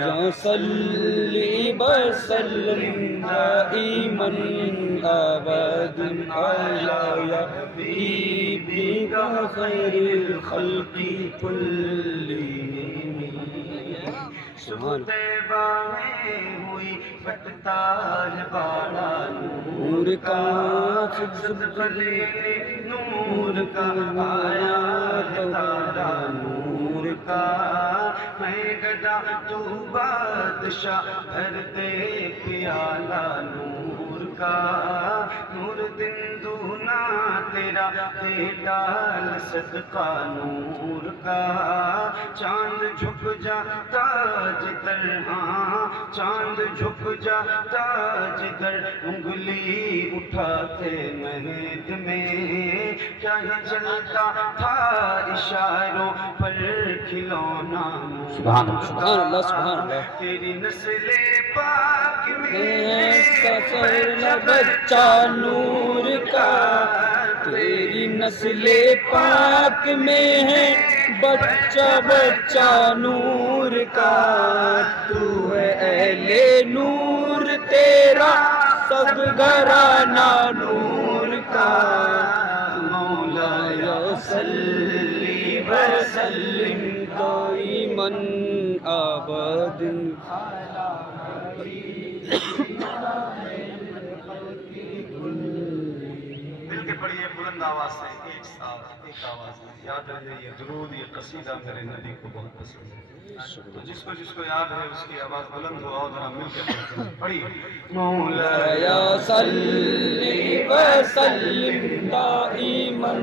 या सल्ली व सल्लिम दाइमन अबदन अला हबीबिका खैरुल खल्क़ि तैबा में हुई बटताल बाड़ा नूर का ज़ुल्फ़े नूर का आया है तारा नूर का मैं गदा तू बादशाह भर दे प्याला नूर का नूर दिन दूना तेरा दे डाल सदका नूर का चांद झुक जाता जिधर हाँ चांद झुक जाता जिधर उंगली उठाते महद में क्या ही चलता था इशारों पर खिलौना सुभान अल्लाह। सुभान अल्लाह सुभान अल्लाह। तेरी नस्ले पाक में सफर बच्चा नूर का तेरी नस्ले पाक में है बच्चा बच्चा नूर का तू है अहले नूर तेरा सब घराना नूर का मौलाया सल्ली व सल्लिम दाइमन अबदन दिल के पढ़िए बुलंद आवाज से एक साथ एक आवाज में याद रहे ये दुरूद ये कसीदा मेरे नबी को बहुत पसंद है तो जिसको जिसको याद है उसकी आवाज बुलंद हो और जरा मिलकर पढ़िए मौलाया सल्ली व सल्लिम दाइमन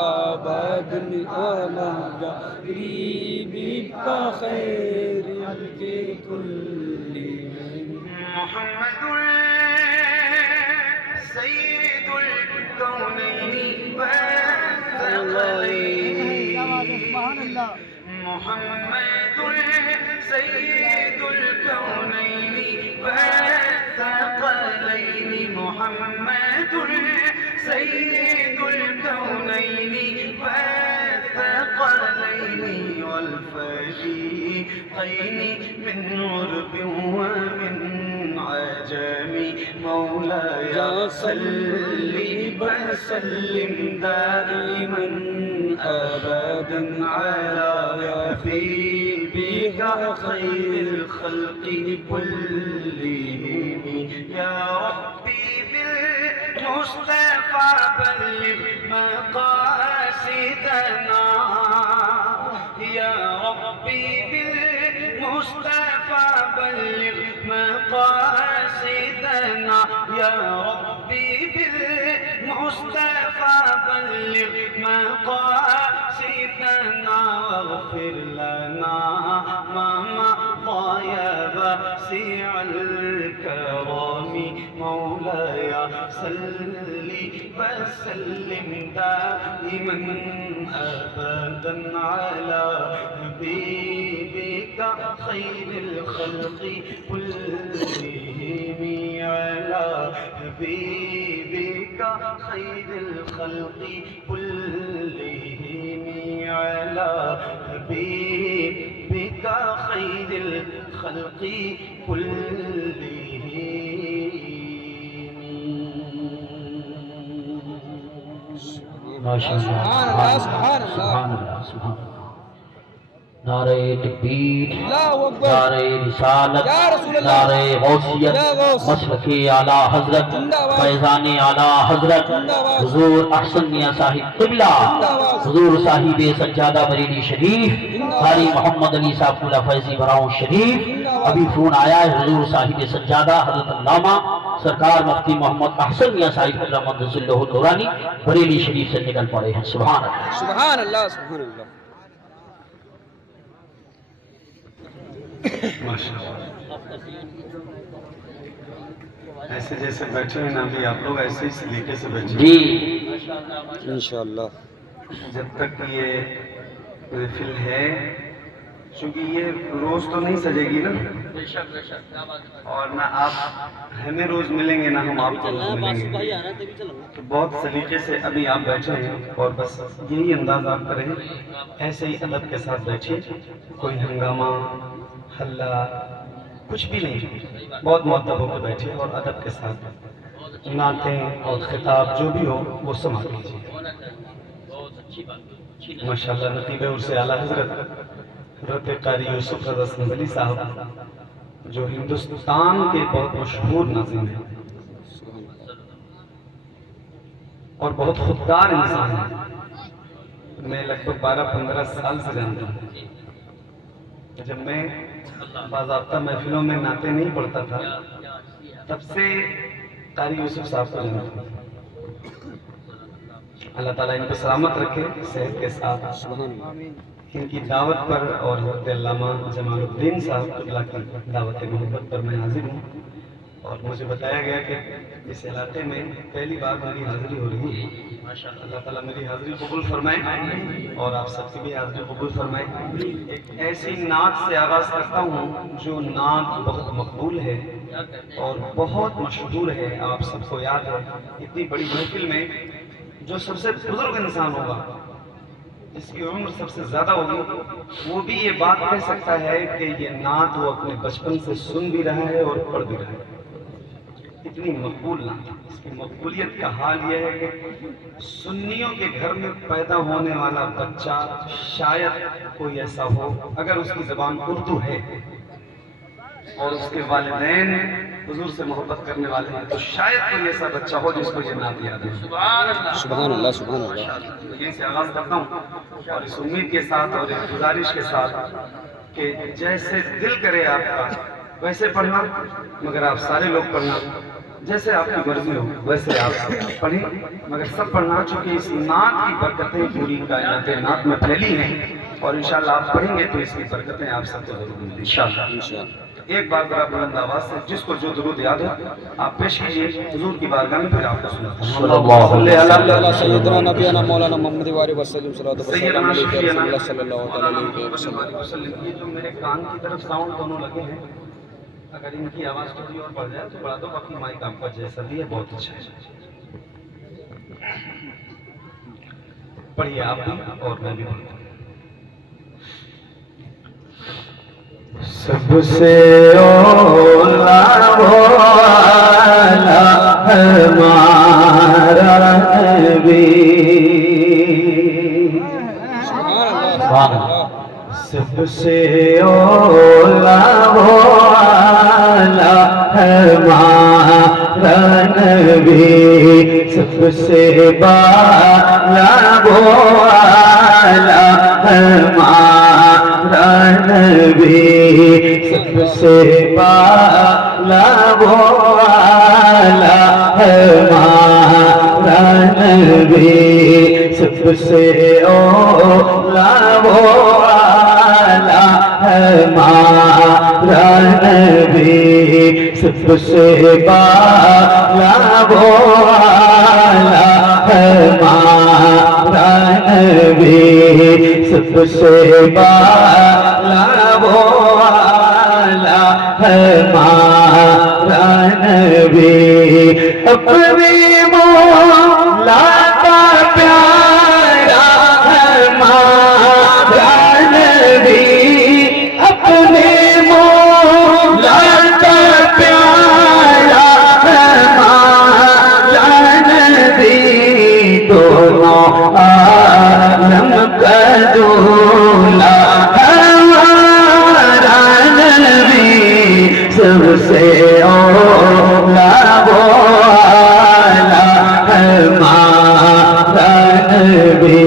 अबदन अला गरीबी का खैर के कुल्ली मुहम्मदुल सय्यदुल कौनैनि व थक़लैनि मुहम्मदुल सय्यदुल कौनैनि व थक़लैनि मुहम्मदुल सय्यदुल कौनैनि व थक़लैनि वल फरीक़ैनि मिन उर्ब व मिन अजम मौलाया सल्ली व सल्लिम दाइमन अबदन अला हबीबिका खैरिल खल्क़ि कुल्लिहिम या रब्बी बिल मुस्तफ़ा बल्लिग़ मक़ासिदना या रब्बी बिल मुस्तफ़ा बल्लिग़ मक़ासिदना या रब्बी बिल मुस्तफ़ा बल्लिग़ मक़ासिदना वग़फ़िर लना मा मज़ा वासिअल करम मौलाया सल्ली व सल्लिम दाइमन अबदन अला हबीबिका खैरिल खल्क़ि कुल्लिहिम अला हबीबिका खैरिल खल्क़ि कुल्लिहिम अला हबीबिका खैरिल खल्क़ि कुल्लिहिम माशाअल्लाह सुभान अल्लाह सुभान अल्लाह। नारे तकबीर अल्लाहु अकबर नारे रिसालत या रसूल अल्लाह नारे गौसियत या गौस मसलके आला हजरत जिंदाबाद फैजाने आला हजरत जिंदाबाद हुजूर अहसन मियां साहिब क़िबला जिंदाबाद हुजूर साहिब सज्जादा बरेली शरीफ कारी मोहम्मद अली साफुल्ला फैजी भराऊं शरीफ अभी फोन आया है हुजूर साहिब सज्जादा हजरत अल्लामा सरकार मुफ्ती मोहम्मद अहसन मियां साहिब रहमतुल्लाह नूरानी बरेली शरीफ से निकल पड़े हैं सुभान अल्लाह सुभान अल्लाह सुभान अल्लाह। माशाअल्लाह ऐसे जैसे बैठे हैं ना अभी आप लोग ऐसे ही सलीके से बैठे जी इंशाअल्लाह जब तक ये महफिल है क्योंकि ये रोज तो नहीं सजेगी ना और ना आप हमें रोज मिलेंगे ना हम आपको रोज मिलेंगे तो बहुत सलीके से अभी आप बैठे हैं और बस यही अंदाज आप करें ऐसे ही अदब के साथ बैठिए कोई हंगामा हल्ला कुछ भी नहीं बहुत मुअद्दब होकर बैठिए और अदब के साथ नातें और खिताब जो भी हो वो संभाल लीजिए माशाल्लाह नतीबे उर्से आला हजरत हज़रत कारी यूसुफ रज़ा संदली साहब जो हिंदुस्तान के बहुत मशहूर नाज़िम हैं और बहुत खुददार इंसान है। मैं लगभग 12-15 साल से जानता हूँ। जब मैं बाज़ाब्ता महफिलों में नाते नहीं पढ़ता था तब से कारी यूसुफ साहब को जानता हूँ। अल्लाह ताला इनको सलामत रखे सेहत के साथ। इनकी दावत पर और हज़रत अल्लामा जमालुद्दीन साहब की दावत मोहब्बत पर मैं हाजिर हूँ और मुझे बताया गया कि इस इलाके में पहली बार मेरी हाज़िरी हो रही है। माशाअल्लाह, अल्लाह ताला मेरी हाज़िरी कबूल फरमाए और आप सबकी भी हाज़िरी कबूल फरमाए। एक ऐसी नात से आगाज़ करता हूँ जो नात बहुत मकबूल है और बहुत मशहूर है, आप सबको याद है। इतनी बड़ी महफिल में जो सबसे बुजुर्ग इंसान होगा, जिसकी उम्र सबसे ज्यादा होगी, वो भी ये बात कह सकता है कि ये नात वो अपने बचपन से सुन भी रहा है और पढ़ भी रहा है। इतनी मकबूल नात। इसकी मकबूलियत का हाल यह है कि सुन्नियों के घर में पैदा होने वाला बच्चा शायद कोई ऐसा हो, अगर उसकी ज़बान उर्दू है और उसके वालिदैन हुजूर से मोहब्बत करने वाले हैं, तो शायद कोई ऐसा बच्चा हो जिसको ये नात याद है। सुभान अल्लाह, सुभान अल्लाह। यहीं से आगाज़ करता हूँ और इस उम्मीद के साथ और एक गुजारिश के साथ कि जैसे दिल करे आपका वैसे पढ़ना, मगर आप सारे लोग पढ़ना, जैसे आपकी मर्जी हो वैसे आप पढ़ें, मगर सब पढ़ना, चूँकि इस नात की बरकतें पूरी कायनात नात में फैली हैं और इंशाअल्लाह आप पढ़ेंगे तो इसकी बरकतें आप सबको जरूर मिलेंगी इंशाअल्लाह। एक बार बड़ा बुलंद आवाज से जिसको जो दुरूद याद है आप पेश कीजिए हुजूर की बारगाह में, फिर आपको सुनाता हूं। सैयदना नबीना मौलाना मोहम्मद वाले वसल्लम सल्लल्लाहु अलैहि वसल्लम। ये जो मेरे कान की तरफ साउंड दोनों लगे हैं, अगर इनकी आवाज थोड़ी और बढ़ जाए तो बढ़ा दो, बाकी माइक आपका जैसा भी है बहुत अच्छा है। पढ़िए आप भी और मैं भी पढ़ता हूं। सबसे ओला वाला हमारा नबी, सबसे ओला वाला हमारा नबी, सबसे बाला वाला हमारा नबी, सबसे बाला वाला हमारा नबी, सबसे ओला वाला हमारा नबी, सबसे बाला वाला हमारा नबी, सबसे बाला वाला हमारा नबी, अपने मौला का प्यारा हमारा नबी, अपने मौला का प्यारा हमारा नबी, दोनों आलम का दूल्हा हमारा नबी, सबसे ओला वाला हमारा नबी,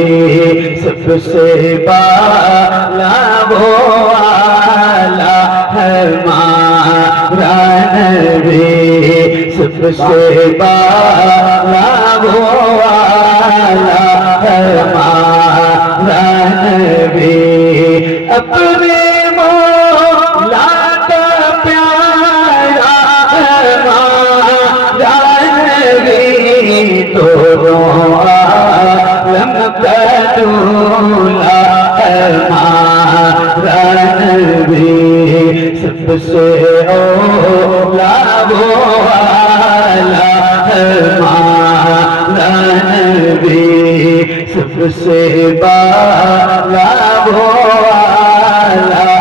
सबसे बाला वाला हमारा नबी, सबसे बाला वाला हमारा नबी, अपने मौला का प्यारा हमारा नबी, दोनों आलम का दूल्हा हमारा नबी, सबसे ओला वाला हमारा नबी, सबसे बाला वाला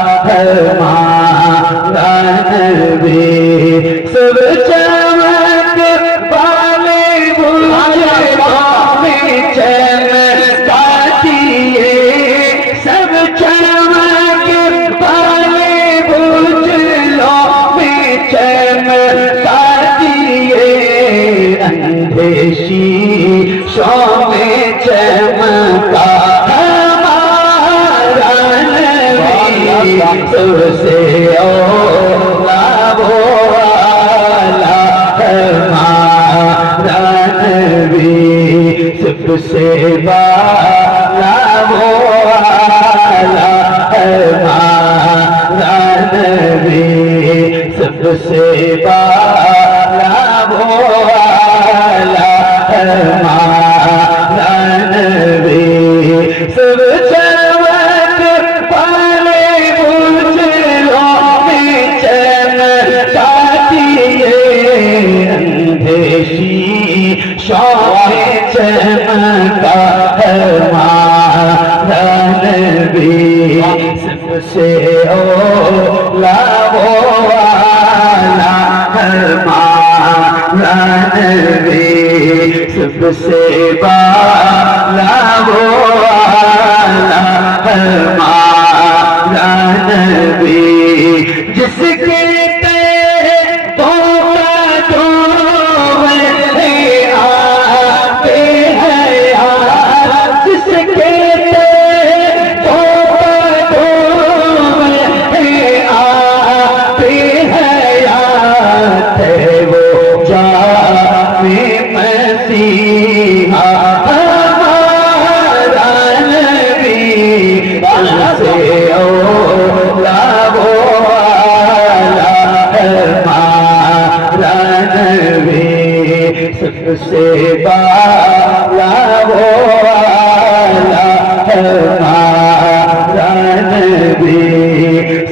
सबसे बाला वो आला हमारा नबी, सबसे बाला वो आला हमारा नबी, सब चमक पाले मुझलों में चमकाती ये अंधेशी शौक़े चमका हमारा नबी, सबसे ओला वो आला हमारा नबी, सबसे बाला वो आला हमारा नबी, जिसके सबसे बाला वो आला हमारा नबी,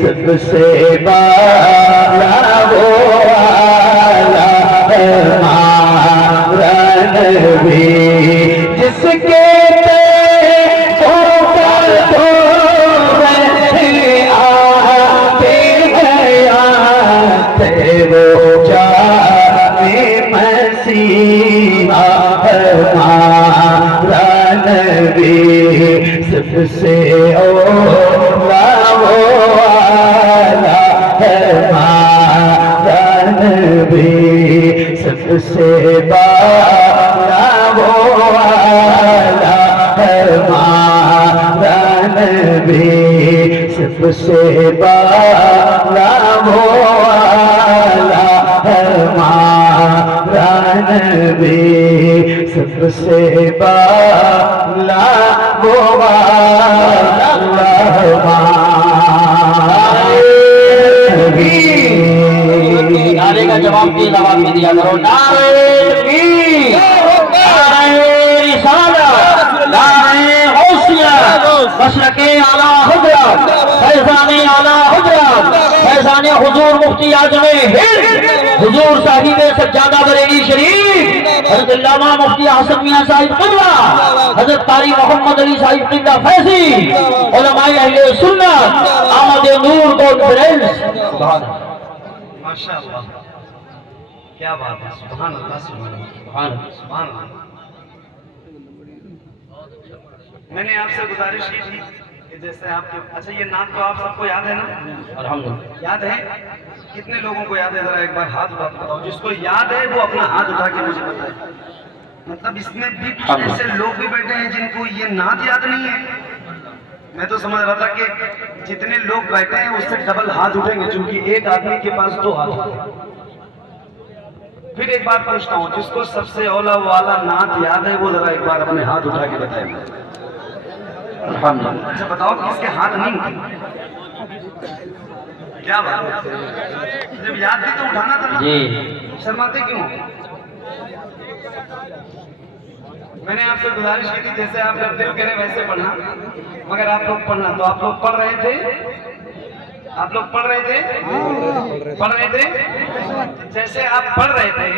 सबसे बाला वो आला हमारा नबी, जिसके वो जाने मसीहा हमारा नबी, सबसे ओला वो आला हमारा नबी, सबसे बाला वो आला हमारा नबी, सबसे बाला वो आला हमारा नबी, सबसे बाला वो आला हमारा नबी। नारे का जवाब के जवाब में दिया करो, नारे तकबीर, नारे रिसालत, नारे गौसिया, मशरक़े आला हज़रत, फैज़ाने आला हज़रत, फैज़ाने हुज़ूर मुफ्ती आज़मे हिंद हुज़ूर साहिब सज्जादा बरेली शरीफ, हज़रत अल्लामा मुफ्ती हसन मियां साहिब क़िबला, हज़रत कारी मोहम्मद अली साहिब क़िबला फैज़ी, उलमाए अहले सुन्नत, आमद नूर कॉन्फ्रेंस। माशाअल्लाह, क्या बात है, सुभान अल्लाह, सुभान अल्लाह, सुभान अल्लाह। मैंने आपसे गुजारिश की थी कि जैसे आपके, अच्छा ये नाम तो आप सबको याद है ना? अल्हम्दुलिल्लाह। याद है? कितने लोगों को याद है? जरा एक बार हाथ बताओ, जिसको याद है वो अपना हाथ उठा के मुझे बताए। मतलब इसमें भी कुछ ऐसे लोग भी बैठे हैं जिनको ये नात याद नहीं है। मैं तो समझ रहा था कि जितने लोग बैठे हैं उससे डबल हाथ उठेंगे, क्योंकि एक आदमी के पास 2 हाथ होते हैं। फिर एक बात पूछता हूँ, जिसको सबसे औला वाला नात याद है वो जरा एक बार अपने हाथ उठा के बताए। अच्छा बताओ, किसके हाथ नहीं उठे? क्या बात है, जब याद थी तो उठाना था ना, शर्माते क्यों? मैंने आपसे गुजारिश की थी, जैसे आप जब दिल करे वैसे पढ़ना, मगर आप लोग पढ़ना, तो आप लोग पढ़ रहे थे, आप लोग पढ़ रहे थे, पढ़ रहे थे। जैसे आप पढ़ रहे थे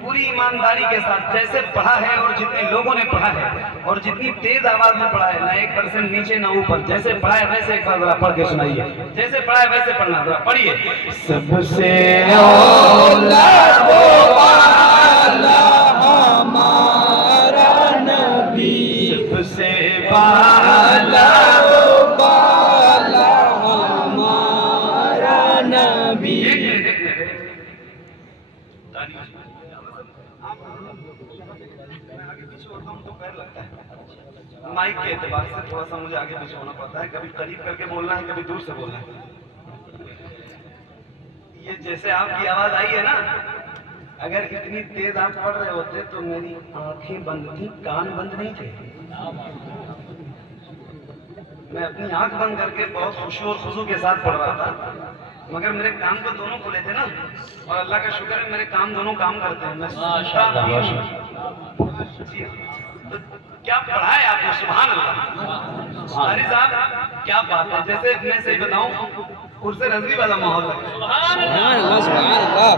पूरी ईमानदारी के साथ, जैसे पढ़ा है और जितने लोगों ने पढ़ा है और जितनी तेज आवाज में पढ़ा है, ना 1% नीचे ना ऊपर, जैसे पढ़ा है वैसे एक बार जरा पढ़ के सुनाइए। जैसे पढ़ा है वैसे पढ़ना, जरा पढ़िए। सबसे औला वो आला हमारा नबी, सबसे बाला वो बाला हमारा नबी। माइक के एतबार से थोड़ा सा मुझे आगे पीछे होना पड़ता है, कभी करीब करके बोलना है, कभी दूर से बोलना है। ये जैसे आपकी आवाज आई है ना, अगर इतनी तेज आप पढ़ रहे होते तो मेरी आंखें बंद थी, कान बंद नहीं थे। मैं अपनी आंख बंद करके बहुत खुशी और खुशू के साथ पढ़ रहा था, मगर मेरे कान तो दोनों खुले थे ना, और अल्लाह का शुक्र है मेरे कान दोनों काम करते हैं। मैं माशाअल्लाह, जी हाँ। तो क्या पढ़ा है आपने? सुभान अल्लाह। सारी साहब क्या बात है। जैसे मैं सही बताऊं, कुर्से रजवी वाला माहौल है सुभान अल्लाह, सुभान अल्लाह।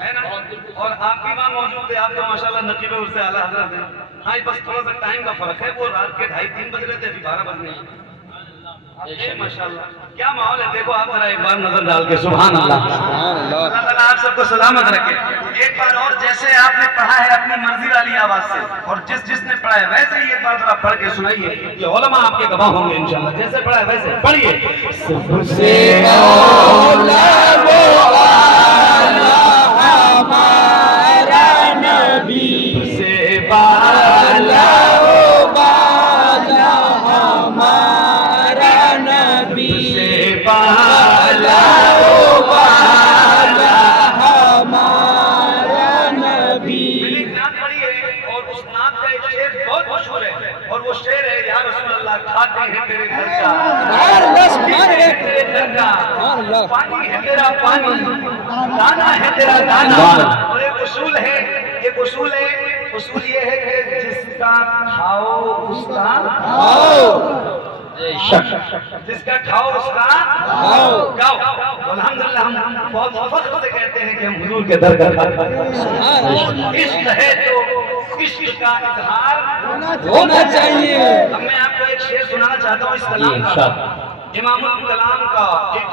है ना। और आप भी वहाँ मौजूद थे, आप तो माशाल्लाह नकीब उर्से आला हजरत हैं। हाँ, बस थोड़ा सा टाइम का फर्क है, वो रात के 2:30-3 बज रहे थे, अभी 12 बज रहे हैं। माशाल्लाह क्या माहौल है। देखो आप जरा एक बार नजर डाल के। सुभान अल्लाह। सुभान अल्लाह। अल्लाह ताला आप सबको सलामत रखे। एक बार और जैसे आपने पढ़ा है अपनी मर्जी वाली आवाज से, और जिसने पढ़ा है वैसे ही एक बार जरा पढ़ के सुनाइए। ये उलमा आपके गवाह होंगे इंशाल्लाह। जैसे पढ़ा है वैसे पढ़िए। सबसे मौला वो आला हमारा नबी से बाला ओ बाला हमारा नबी से बाला ओ बाला हमारा नबी। नात पढ़ी है, और उस नात का एक शेर बहुत मशहूर है, और वो शेर है या रसूल अल्लाह खाते हैं तेरे दर का, सुभान अल्लाह, सुभान अल्लाह। तेरे दर का सुभान अल्लाह। पानी है तेरा पानी, दाना है तेरा दाना। और एक उसूल है, एक उसूल है, उसूल ये है कि जिसका खाओ उसका आओ जिसका खाओ उसका आओ। गाओ। अल्हम्दुलिल्लाह हम बहुत फख्र से कहते हैं कि हम हुजूर के दर का खाते हैं। सुभान अल्लाह। इश्क है तो इश्क का इजहार होना चाहिए। अब मैं आपको एक शेर सुनाना चाहता हूँ इस कलाम का, इमामुल कलाम का, एक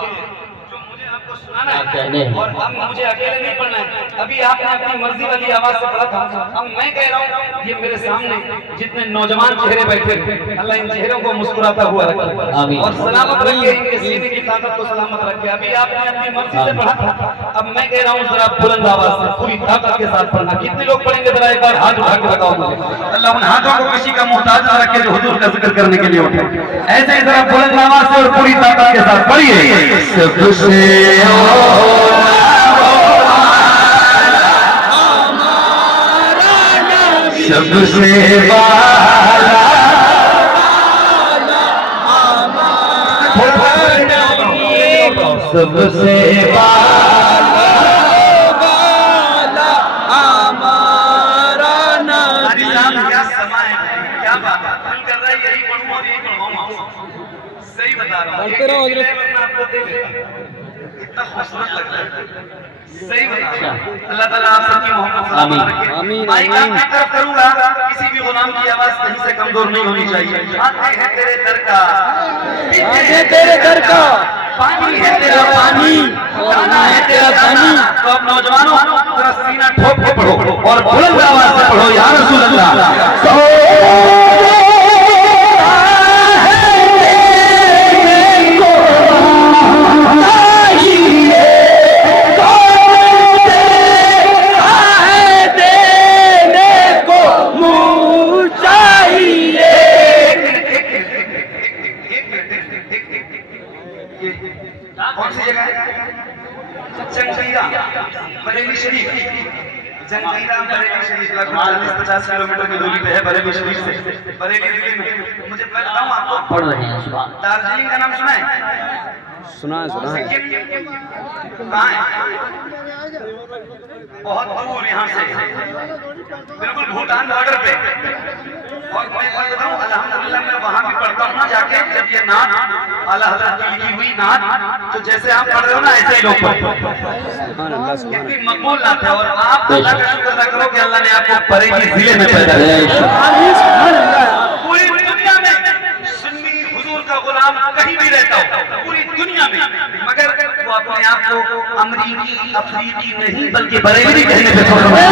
जो मुझे आपको सुनाना कहने है। हैं। और अब मुझे अकेले नहीं पढ़ना है। अभी आपने अपनी मर्जी वाली आवाज से पढ़ा था, अब मैं कह रहा हूँ, ये मेरे सामने जितने नौजवान चेहरे बैठे हैं, अल्लाह इन चेहरों को मुस्कुराता हुआ रखे आमीन। और सलामत रखे, इनके सीने की ताकत को सलामत रखे। अभी आपने अपनी मर्जी से पढ़ा था, अब मैं कह रहा हूँ जरा बुलंद आवाज से पूरी ताकत के साथ पढ़ना। कितने लोग पढ़ेंगे जरा एक बार हाथ उठा के बताओ मुझे। अल्लाह उन हाथों को किसी का मोहताज ना रखे जो हुजूर का जिक्र करने के लिए उठे। ऐसे ही जरा बुलंद आवाज से और पूरी ताकत के साथ पढ़िए। सबसे सबसे सबसे हमारा नबी। क्या समय है, क्या बात है। दिल कर रहा है यही पढ़ूं और यही पढ़वाऊं। सही बता रहा हूँ। पढ़ते रहो हजरत। आपको दे देता। इतना खूबसूरत लग रहा है। सही बता रहा हूँ। अल्लाह ताला आप सबकी मोहब्बत से आमीन। रखे। आमीन, माइक आमीन। आपकी तरफ करूंगा, किसी भी गुलाम की आवाज कहीं से कमजोर नहीं होनी चाहिए। आते हैं तेरे दर का, आते हैं तेरे दर का, पानी है तेरा पानी, दाना है तेरा दाना। तो अब नौजवानों जरा सीना ठोक के पढ़ो और बुलंद आवाज से पढ़ो या रसूल अल्लाह। कौन सी जगह है? जंगीरा बरेली शरीफ। जंगीरा बरेली शरीफ लगभग 40-50 किलोमीटर की दूरी पे है बरेली शरीफ से, बरेली जिले में। मुझे मैं बताऊं आपको, पढ़ रहे हैं। सुभान दार्जिलिंग का नाम सुना है? सुना है, सुना है। कहाँ है? बहुत दूर यहाँ से, बिल्कुल भूटान बॉर्डर पे। और मैं बताऊं अल्हम्दुलिल्लाह मैं वहाँ भी पढ़ता हूँ ना जाके, जब ये नात आला हज़रत की लिखी हुई नात, तो जैसे आप पढ़ रहे हो ना ऐसे ही लोग पढ़ते हैं। सुभान अल्लाह, सुभान कितनी मकबूल नात है। और आप अल्लाह का शुक्र अदा करो कि अल्लाह ने आपको बरेली जिले में पैदा किया। पूरी दुनिया में सुन्नी हुजूर का गुलाम कहीं भी रहता हो, पूरी दुनिया में, मगर वो अपने आप को अमरीकी अफ्रीकी नहीं बल्कि बरेली कहने पे छोड़ रहा है।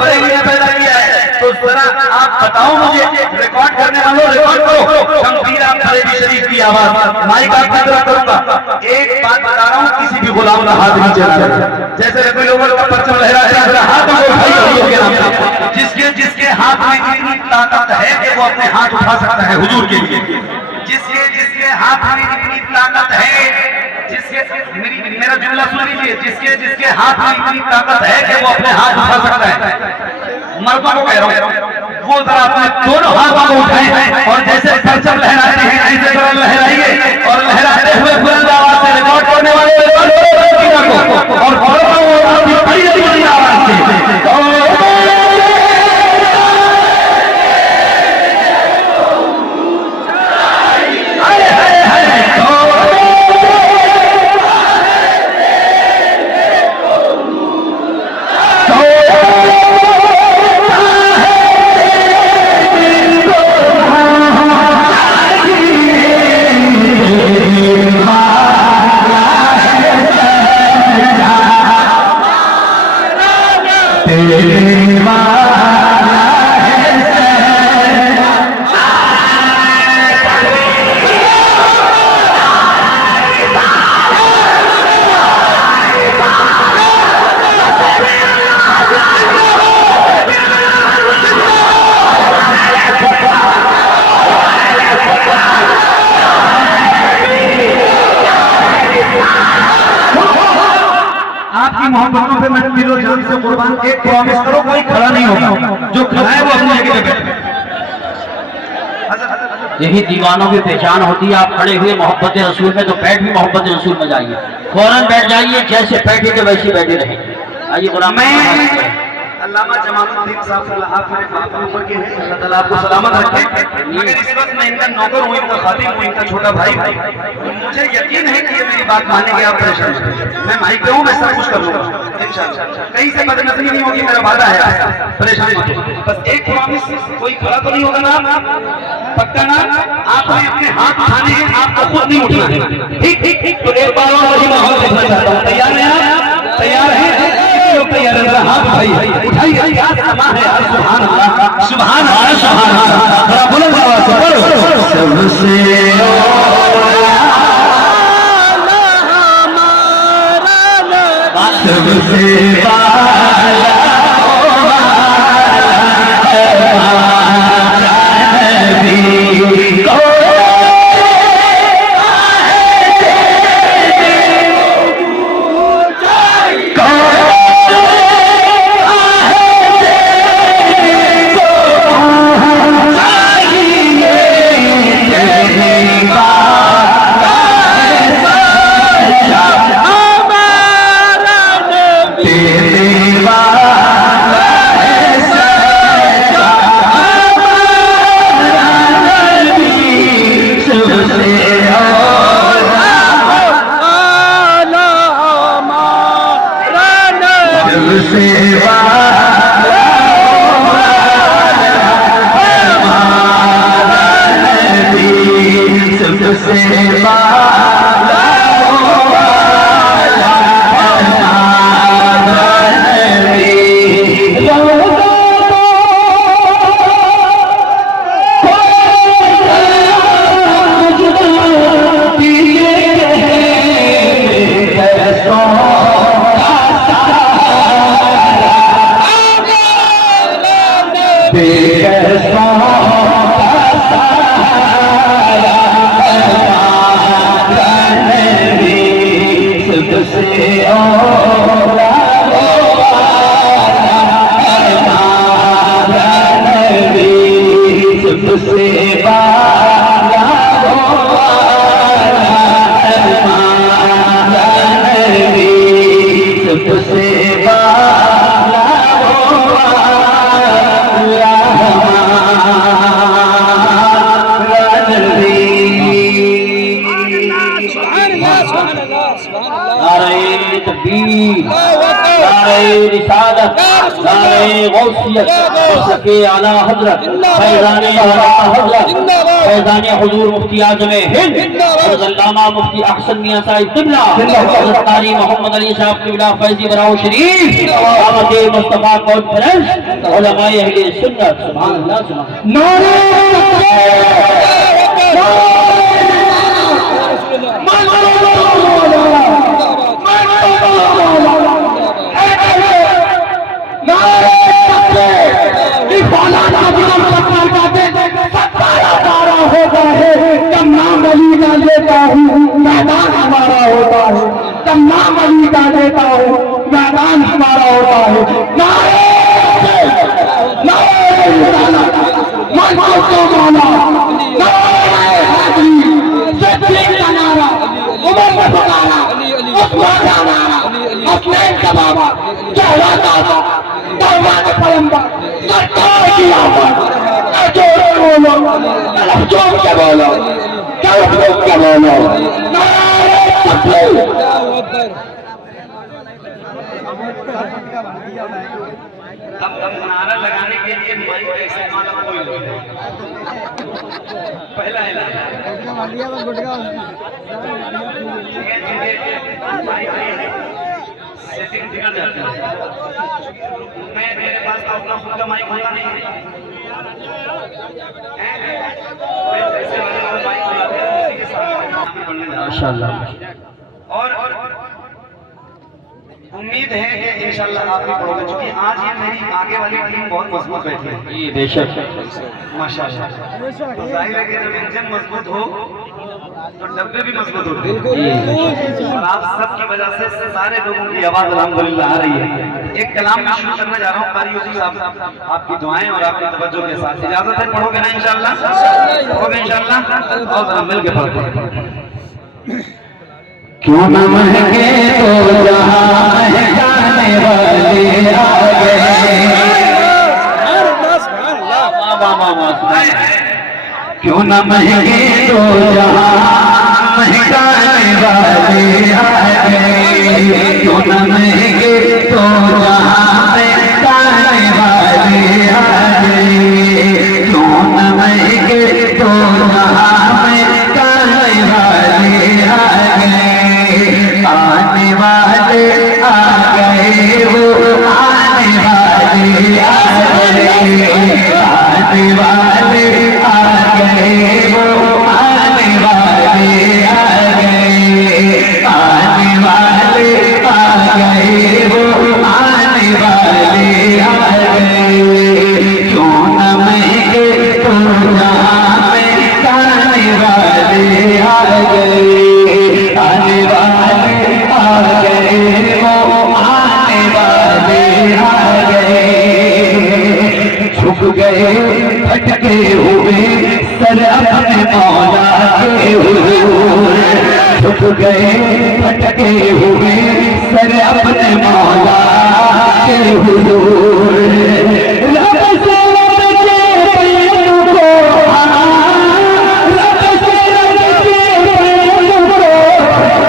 बरेली ने पैदा किया है। तो जरा आप बताओ मुझे, रिकॉर्ड करने वालों रिकॉर्ड करो शमशीरा बरेली शरीफ की आवाज। माइक आपकी तरफ करूंगा। एक बात बता रहा हूँ, किसी भी गुलाम का हाथ नहीं चला जाए। जैसे कोई लोगों का परचम लहरा है, हाथों को उठाइए हुजूर के नाम से। जिसके जिसके हाथ में इतनी ताकत है कि वो अपने हाथ उठा सकता है हुजूर के लिए, जिसके जिसके हाथ में इतनी ताकत है, जिसके मेरा जुमला सुन लीजिए, जिसके हाथ में इतनी ताकत है कि वो अपने हाथ उठा सकता है, मर्दों को कह रहा हूँ, वो जरा अपने दोनों हाथों को उठाएं और जैसे परचम लहराते हैं ऐसे जरा लहराइए और लहराते हुए बुलंद आवाज से रिकॉर्ड करने वाले और बड़ी आवाज से आपकी मोहब्बतों पे मैं दिलो जान से कुर्बान, एक प्रॉमिस करो कोई खड़ा नहीं होगा, जो खड़ा है वो अपनी जगह पे बैठे। यही दीवानों की पहचान होती है। आप खड़े हुए मोहब्बत रसूल में तो बैठ भी मोहब्बत रसूल में जाइए, फौरन बैठ जाइए, जैसे बैठे थे वैसे बैठे रहे। आइए गुलाम अल्लामा जमालुद्दीन साहब आप मेरे बाप के ऊपर के हैं, अल्लाह ताला आपको सलामत रखे। मगर इस वक्त मैं इनका नौकर हूँ, इनका खातिम हूँ, इनका छोटा भाई। मुझे यकीन है कि ये मेरी बात मानेंगे, आप परेशान मैं माइक पे हूँ, मैं सब कुछ कर लूंगा इंशाल्लाह, कहीं से बदनज़री नहीं होगी, मेरा वादा है, परेशान मत हो। बस एक प्रॉमिस, कोई खड़ा तो नहीं होगा ना, पक्का ना? आपने अपने हाथ उठाने हैं, आपको खुद नहीं उठना है, ठीक ठीक ठीक। तो एक बार और वही माहौल देखना चाहता हूँ, तैयार हैं आप? तैयार हैं? तैयार है? हाथ उठाइए, उठाइए, क्या समा है यार, सुभान अल्लाह, सुभान अल्लाह, सुभान अल्लाह, थोड़ा बुलंद आवाज से बोलो। सबसे आला हजरत फैज़ान आला हजरत फैज़ान हुजूर मुफ्ती आज़म हिंद अल्लामा मुफ्ती अहसन मियां साहिब क़िबला हज़रत कारी मोहम्मद अली साहब क़िबला फैज़ी बराओ शरीफ दावत मुस्तफा कॉन्फ्रेंस उलमाए अहले सुन्नत सुभान अल्लाह सुभान नारे हो गए हैं, जब नाम अली का का देता हूँ मैदान हमारा होता है, जब नाम अली का देता हूँ मैदान हमारा होता है। नारे उमर ने पुकारा, उस्मान का नारा, हसनैन का बाबा कहलाता था दरबार पैगंबर सरकार की आवाज़। बोलो लफ्ज़ों के बोलो लफ्ज़ों के बोलो नारे तकबीर। अब नारा लगाने के लिए माइक का इस्तेमाल अब कोई नहीं। पहला ऐलान सेटिंग बिगड़ जाती है। मैं मेरे पास तो अपना खुद का माइक होता नहीं है, जैसे वाले को माइक बुलाते हैं उसी के साथ पढ़ने जा माशाअल्लाह। और उम्मीद है कि इंशाल्लाह आप भी पढ़ोगे, क्योंकि आज ये मेरी आगे वाली टीम बहुत मजबूत बैठी है। जी बेशक माशाल्लाह। तो जाहिर है कि जब इंजन मजबूत हो तो डब्बे भी मजबूत होते हैं। और आप सबकी वजह से सारे लोगों की आवाज अल्हम्दुलिल्लाह आ रही है। एक कलाम में शुरू करने जा रहा हूँ कारी यूसुफ साहब, आपकी दुआएं और आपकी तवज्जो के साथ। इजाजत है, पढ़ोगे ना इंशाल्लाह? पढ़ोगे इंशाल्लाह? और जरा मिल के पढ़ते हैं। क्यों न महके तो जहां है जाने वाले आ गए। क्यों न महके तो जहां महकाने वाले आ गए। क्यों न महके तो जहां महकाने वाले आ गए। क्यों न महके तो जहां महकाने वाले आ गए। आने वाले आ गए, वो आने वाले आ गए। आने वाले आ गए, वो आने वाले आ गए। आने वाले आ गए, वो आने वाले आ गए। क्यों न महके तो जहां महकाने वाले आ गए। आने वाले आ गए, वो आने वाले आ गए। झुक गए भटके हुए सर अपने मौला के हुजूर। झुक गए भटके हुए सर अपने मौला के हुजूर। रब से रब के पैरों को, रब से रब के पैरों को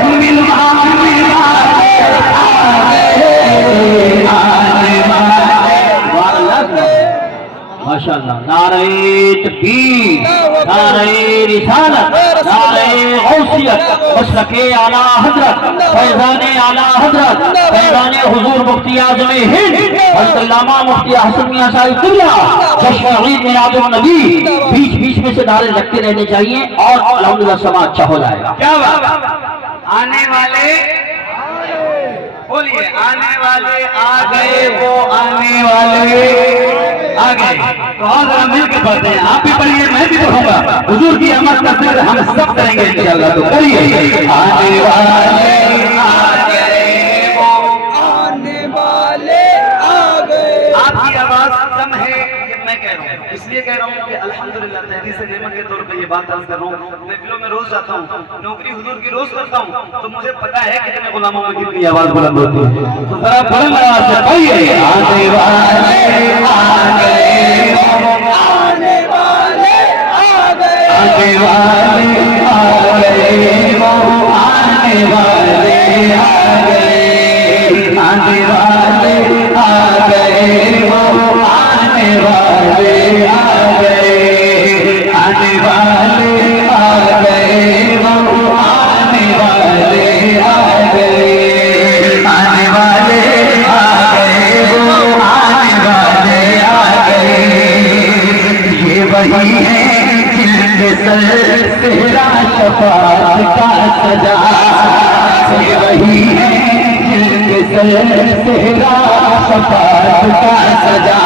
मिलवा मिलवा आने वाले। माशाअल्लाह। नारे तकबीर, नारे रिसालत, नारे गौसियत, मसलके आला हजरत, फैज़ाने आला हजरत, फैज़ाने हुजूर मुफ्ती आज़म हिंद हज़रत अल्लामा मुफ्ती हसन मियां साहिब दुनिया जश्न ईद मिलादुन नबी बीच बीच में से नारे लगते रहने चाहिए और अल्हम्दुलिल्लाह समा अच्छा हो जाएगा। क्या बात? आने वाले बोलिए, आने वाले आ गए, वो आने वाले आ गए। तो और जरा मिल के पढ़ते हैं। आप भी पढ़िए, मैं भी पढ़ूंगा। हुजूर की अमद का जिक्र हम सब करेंगे इंशाअल्लाह। तो करिए, आने वाले आ गए, वो आने वाले आ गए। आपकी आवाज कम है ये मैं कह रहा हूँ, इसलिए कह रहा हूँ कि अल्हम्दुलिल्लाह तहदीस नेमत के तौर पे ये बात अर्ज कर रहा हूँ। महफिलों में रोज जाता हूँ, नौकरी हुजूर की रोज करता हूँ, तो मुझे पता है कितने गुलामों में कितनी आवाज बुलंद होती है। तो जरा बुलंद आवाज से कहिए, आने वाले आ गए, आने वाले आ गए। आने वाले आ गए, वो आने वाले आ गए। आने वाले आ गए, वो आने वाले आ गए। आने वाले आ गए, वो आने वाले आ गए। आने वाले आ गए, वो आने वाले आ गए। ये वही है जिनके सर तेरा शफाअत का सजा। ये वही है जिनके सर तेरा शफाअत का सजा।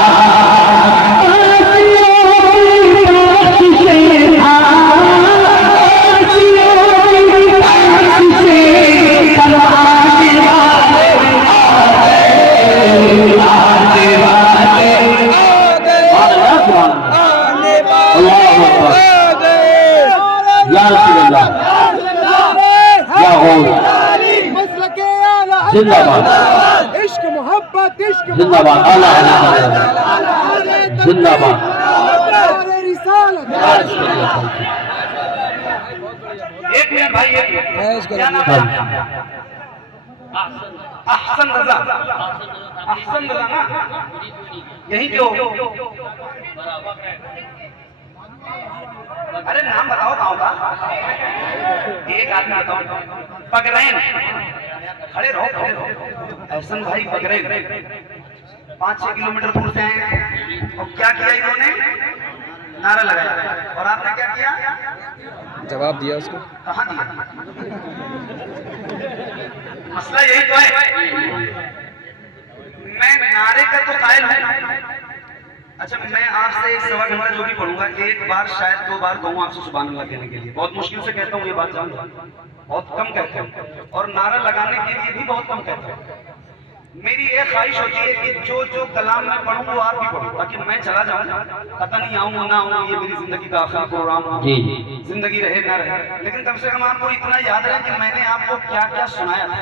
आसियों की जिंदाबाद इश्क मोहब्बत इश्क जिंदाबाद आला जिंदाबाद एक मिनट भाई, एक मिनट, क्या नाम है? अहसन रजा, अहसन रजा ना, यही क्यों? अरे नाम बताओ गाँव का, एक आदमी बताओ। बगरैन, खड़े रहो खड़े रहो। अहसन भाई बगरैन 5-6 किलोमीटर दूर से हैं, और क्या किया इन्होंने? नारा लगाया। और आपने क्या किया? जवाब दिया उसको। कहाँ दिया? मसला यही तो है। मैं नारे का तो कायल हूँ। अच्छा, मैं आपसे 1.25 घंटा जो भी पढ़ूंगा, एक बार शायद 2 बार कहूँ आपसे सुभान अल्लाह कहने के लिए। बहुत मुश्किल से कहता हूँ, ये बात जान लो, बहुत कम कहते हैं, और नारा लगाने के लिए भी बहुत कम कहते हैं। मेरी एक ख्वाहिश होती है कि जो कलाम मैं पढ़ूं वो आप भी पढ़ो, ताकि मैं चला जाऊं, पता नहीं आऊं ना आऊं, ये मेरी जिंदगी का आखिरी प्रोग्राम हो, जिंदगी रहे ना रहे, लेकिन कम से कम आपको इतना याद रहे कि मैंने आपको क्या क्या सुनाया था।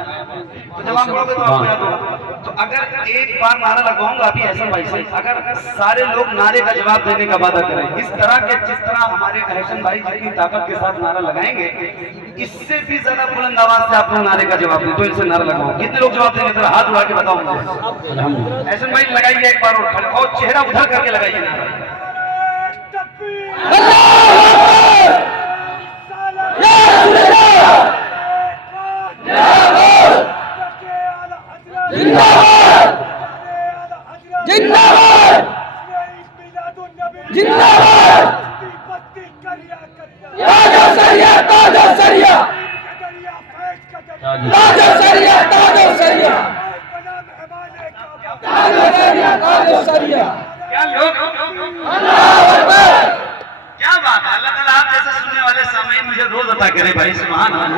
तो जब आप पढ़ोगे तो आपको याद होगा। तो अगर एक बार नारा लगवाऊंगा अभी एहसन भाई से, अगर सारे लोग नारे का जवाब देने का वादा करें, इस तरह के जिस तरह हमारे एहसन भाई जितनी ताकत के साथ नारा लगाएंगे, इससे भी ज्यादा बुलंद आवाज से आप लोग नारे का जवाब दें, तो इनसे नारा लगाओ। कितने लोग जवाब देंगे? जरा हाथ उठा के बताओ मुझे। ऐसे भाई लगाइए एक बार और चेहरा उधर करके लगाइए नारा। क्या लोग, क्या बात है। अल्लाह ताला आप जैसे सुनने वाले सामईन मुझे रोज अता करे भाई। सुभान अल्लाह,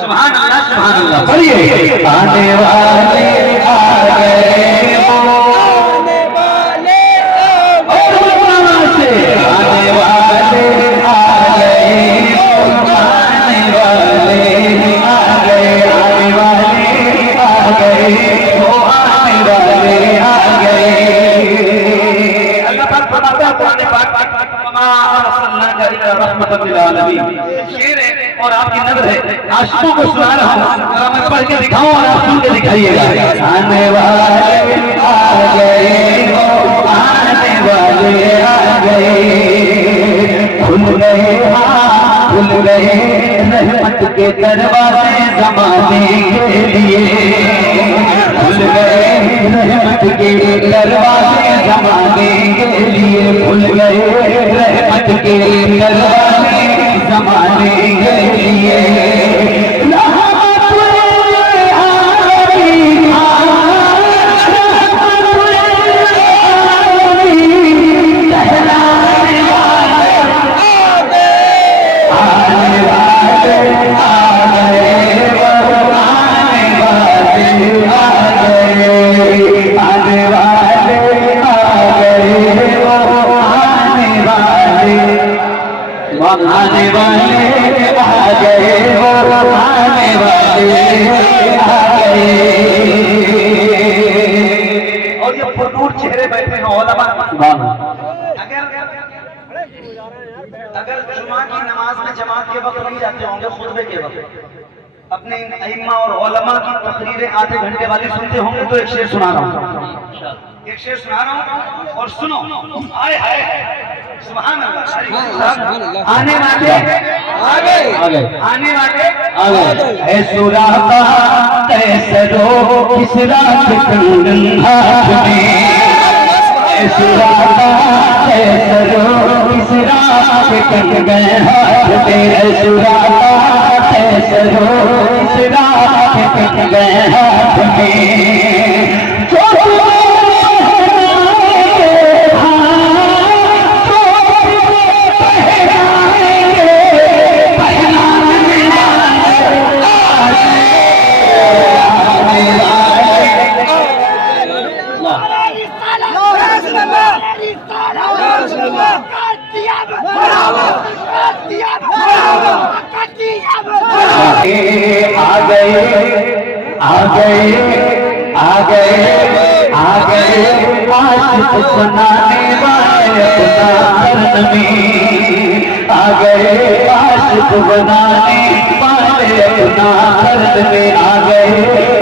सुभान अल्लाह, सुभान अल्लाह। बोलिए आने वाले आ गए, आने वाले आने वाले आ गए, आने वाले आ गए, आने वाले आ गए, वो आने वाले आ गए। अल्लाह पाक फरमाता है कुरान पाक वमा अरसलनाका इल्ला रहमतल लिल आलमीन। शेर है और आपकी नज़र है, आशिकों को सुना रहा हूं, जरा मैं पढ़ के दिखाऊं और आप सुन के दिखाइएगा। आने वाले आ गए, वो आने वाले आ गए, खुल गए खुल गए रहमत के दरवाजे ज़माने के लिए, खुल गए रहमत के दरवाजे ज़माने के लिए, खुल गए रहमत के दरवाजे ज़माने के लिए। आने वाले आ गए, वो आने वाले आ गए। और ये पुरनूर चेहरे बैठे हैं उलमा। अगर जुमा की नमाज में जमात के वक्त नहीं जाते होंगे, खुतबे के वक्त अपने अइम्मा और उलमा की तकरीरें आधे घंटे वाली सुनते होंगे, तो एक शेर सुना रहा हूँ, एक शेर सुना रहा हूँ और सुनो। आए हाय सुभान अल्लाह। आने वाले आ गए, आने वाले है सुराता तैसरो किस रात कंगन हाथ में, है सुराता तैसरो किस रात कंगन हाथ में, है सुराता तैसरो किस रात कंगन हाथ में। आ गए बनाने वाले अपना हरन में आ गए, आशिक बनाने वाले अपना हरन में आ गए,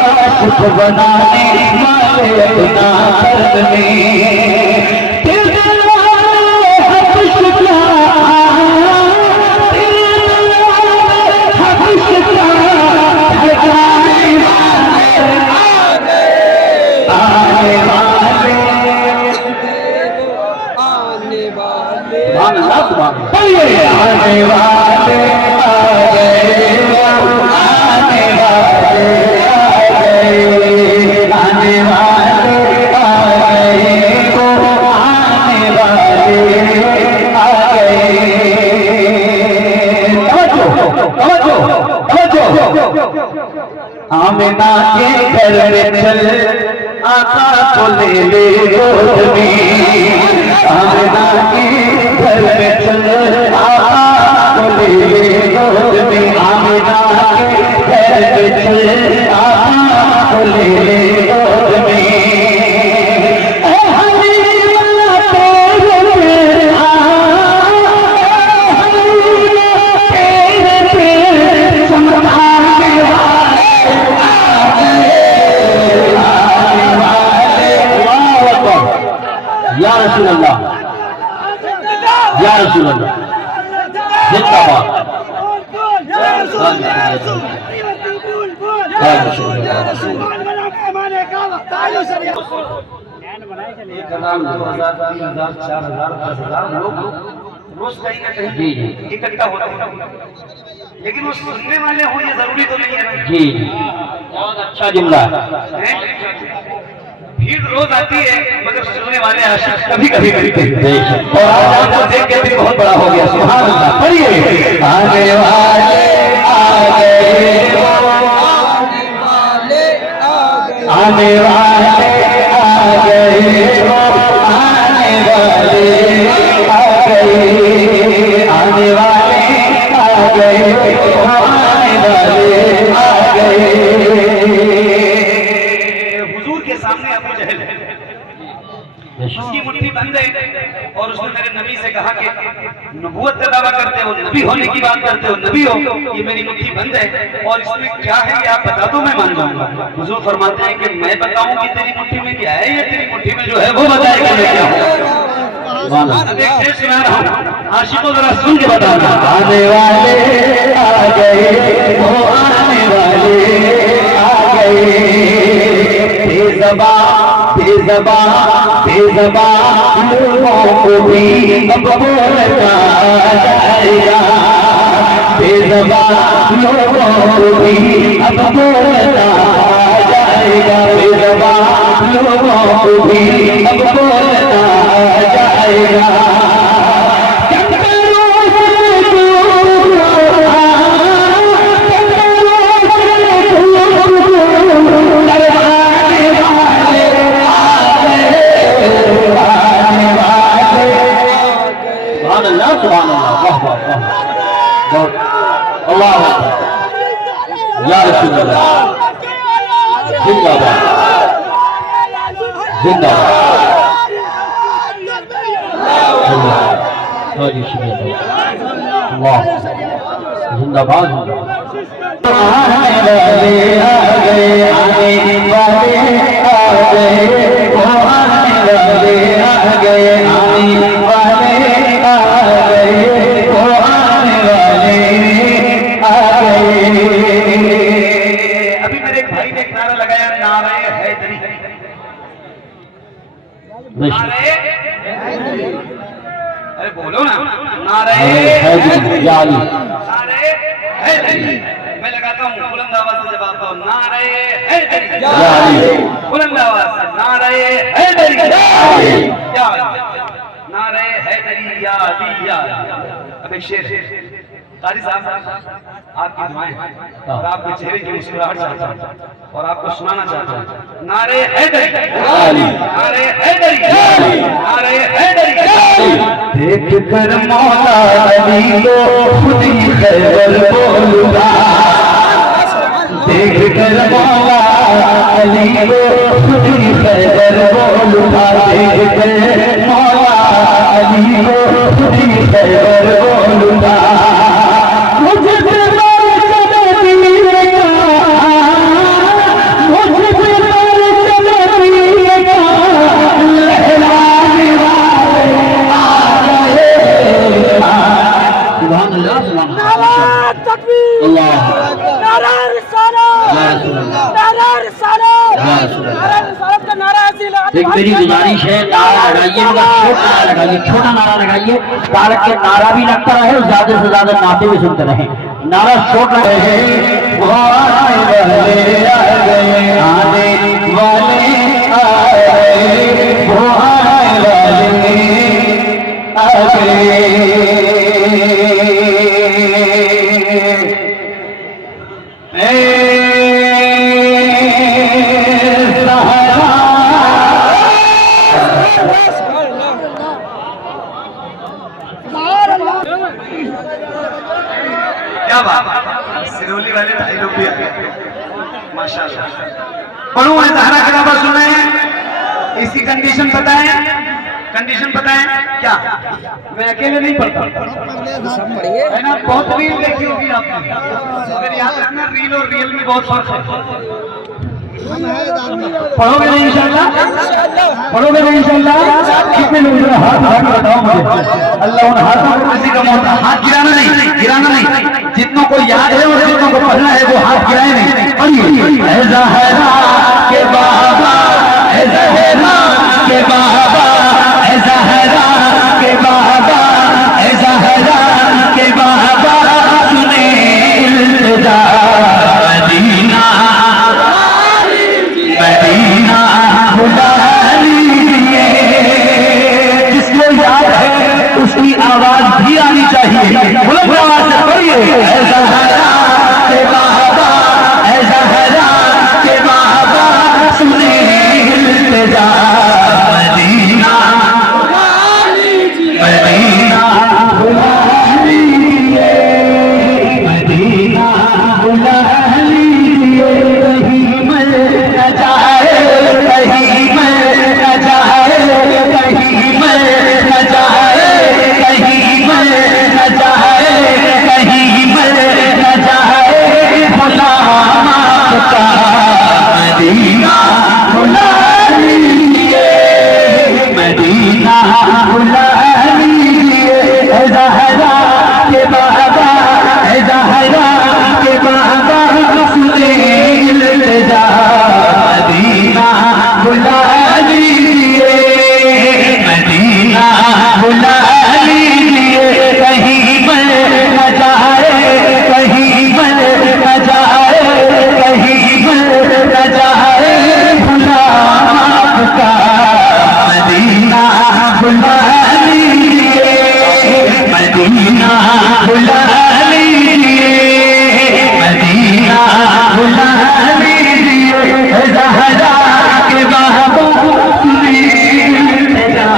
आशिक बनाने वाले अपना हरन में। आने वाले आ गए, आने वाले आ गए, आने वाले आ गए, आने वाले आ गए। आमिना के घर में चल, आका को ले ले गोद में, आमिना के घर में चल, आका को ले ले गोद में, आमिना के घर में चल, आका को ले ले गोद में। या रसूल अल्लाह, या रसूल अल्लाह, जिंदाबाद। लोग रोज कहीं ना कहीं इकट्ठा होते हैं, लेकिन वो सुनने वाले हो ये जरूरी तो नहीं है ना। जी बहुत अच्छा जुमला है। भीड़ रोज आती है मगर सुनने वाले आशिक कभी कभी करते हैं। और आज आपको देख के भी बहुत बड़ा हो गया। सुभान अल्लाह। पढ़िए, आने वाले आ गए, आने वाले आ गए, आने वाले आ गए, आने वाले आ गए, आने वाले आ गए। हुजूर के सामने अबू जहल है, उसकी मुट्ठी बंद है और उसने मेरे नबी से कहा कि नबूवत का दावा करते हो, नबी होने की बात करते हो, नबी हो, ये मेरी मुट्ठी बंद है और इसमें क्या है ये आप बता दो, मैं मान जाऊंगा। हुजूर फरमाते हैं कि मैं बताऊं कि तेरी मुट्ठी में क्या है, या तेरी मुट्ठी में जो है वो बताएगा मैं क्या हूं। सुना रहा हूं, आशिकों जरा सुन के बताना। आने वाले आ गए, वो आने वाले आ गए, बेज़बान बेज़बान बेज़बान लोगों को भी अब बोलना जाएगा, बेज़बान लोगों को भी अब बोलना जाएगा, बेज़बान लोगों को भी अब बोलना जाएगा। सुभान अल्लाह, वाह वाह वाह, अल्लाह या रसूल अल्लाह, जिंदाबाद जिंदाबाद। अल्लाह जिंदाबाद। आने वाले आ गए, आने वाले आ गए, आने वाले आ गए, आने वाले आ गए, आने वाले आ गए। अभी मेरे एक भाई ने एक नारा लगाया, नारे हैदरी। अरे बोलो ना, नारे हैदरी या अली, नारे हैदरी। मैं लगाता हूँ बुलंद आवाज से जब आता हूँ, नारे हैदरी या अली, बुलंद आवाज से, नारे हैदरी या अली, नारे हैदरी या अली या अली। अब एक शेर, कारी साहब आपकी दुआएं और आपके चेहरे की मुस्कुराहट चाहता हूं और आपको सुनाना चाहता हूं, नारे हैदरी नारे हैदरी नारे हैदरी। देख कर मौला अली को खुद ही खैबर बोलूंगा, देख कर मौला अली को खुद ही खैबर बोलूंगा, था देखते मौला अली को खुदी खैबर बोलूंगा मुझे एक मेरी गुजारिश है, नारा लगाइए, छोटा नारा लगाइए ताकि नारा भी लगता रहे और ज्यादा से ज्यादा नाते भी सुनते रहे। नारा छोटा रहे क्या बात, सिरोली वाले भाई लोग भी माशाल्लाह। पढ़ो है ज़हरा खिलाफा सुने, इसकी कंडीशन पता है? कंडीशन पता है क्या? मैं अकेले नहीं पढ़ता, है ना? बहुत रील देखी होगी आपने, अगर याद रखना रील और रियल में बहुत फर्क है। पढ़ोगे नहीं इंशाल्लाह? पढ़ोगे नहीं इंशाल्लाह? कितने लोग हाथ उठा के बताओ मुझे। अल्लाह उन हाथों को किसी का मौत, हाथ गिराना नहीं, गिराना नहीं। जितनों को याद है और जितनों को पढ़ना है वो हाथ गिराए नहीं। पढ़िए ज़हरा के बाबा, ज़हरा के बाबा, ज़हरा के बाबा, ज़हरा के बाबा, सुने इल्तिजा मदीना मदीना बुला लीजिए। जिसको याद है उसकी आवाज भी आनी चाहिए, बुलंद आवाज से पढ़िए ज़हरा के बाबा, ज़हरा के बाबा, सुने इल्तिजा मदीना मदीना बुला लीजिए, मदीना बुला लीजिए। कहीं मर न जाए, कहीं मर न जाए, कहीं मर न जाए, कहीं मर न जाए, कहीं मर न जाए। गुलाम आपका मदीना बुला लीजिए, मदीना बुला लीजिए। ज़हरा के बाबा, ज़हरा के बाबा, सुने इल्तिजा मदीना बुला लीजिए, मदीना बुला लीजिए। कहीं मर न जाए, कहीं मर न जाए, कहीं मर न जाए। गुलाम आपका मदीना बुला लीजिए, मदीना बुला लीजिए, मदीना बुला लीजिए। ज़हरा के बाबा, सुने इल्तिजा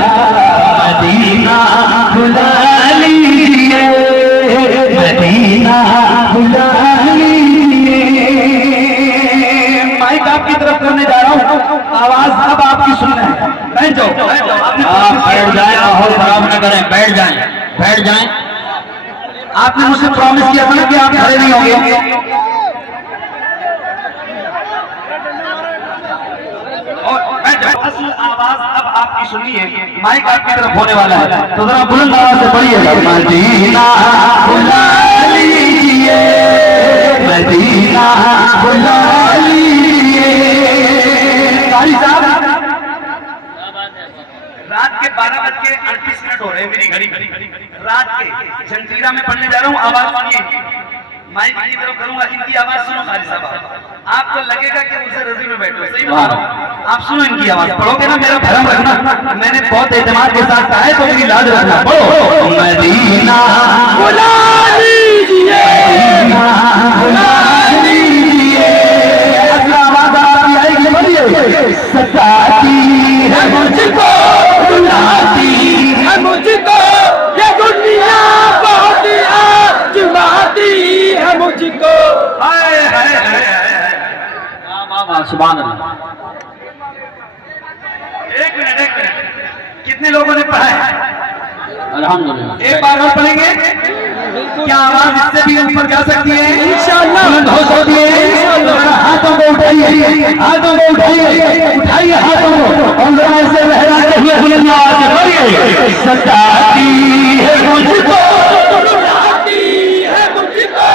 मदीना बुला लीजिए, मदीना बुला लीजिए। माइक आपकी तरफ करने जा रहा हूँ, आवाज अब आपकी सुनना है। बैठ जाओ, आप बैठ जाए, माहौल खराब न करें, बैठ जाएं, बैठ जाएं। आपने मुझसे प्रॉमिस किया था ना कि आप खड़े नहीं होंगे। और बैठ जाओ। असल आवाज अब आपकी सुनी है, माइक आपकी तरफ होने वाला है, तो जरा बुलंद आवाज से पढ़िएगा। मदीना बुला लीजिए, मदीना बुला लीजिए। कारी साहब, रात के 12:38 हो रहे हैं, मेरी घड़ी रात के जंजीरा में पढ़ने जा रहा हूँ। आवाज सुनिए, माइक की तरफ करूंगा, इनकी आवाज सुनो। कारी साहब, आपको लगेगा कि उसे रजी में बैठो, सही बता रहा हूं। आप सुनो इनकी आवाज, पढ़ोगे ना, मेरा भरम रखना। मैंने बहुत एतमाद के साथ कहा है, तो मेरी लाज रखना। पढ़ो मदीना बुला लीजिए, मदीना बुला लीजिए। अगला आवाज आपकी आएगी, बोलिए। सताती है मुझको, बुलाती है मुझको, ये दुनिया बहुत आजमाती है मुझको। हाय हाय हाय, सुभान अल्लाह। एक मिनट कितने लोगों ने पढ़ा है? अल्हम्दुलिल्लाह। एक बार और पढ़ेंगे। क्या आवाज इससे भी ऊपर जा सकती है? इंशाअल्लाह बुलंद हो सकती है। हाथों को उठाइए, हाथों को उठाइए, उठाइए हाथों को और जरा ऐसे लहराते हुए बुलंद आवाज से पढ़िए। सताती है मुझको, रुलाती है मुझको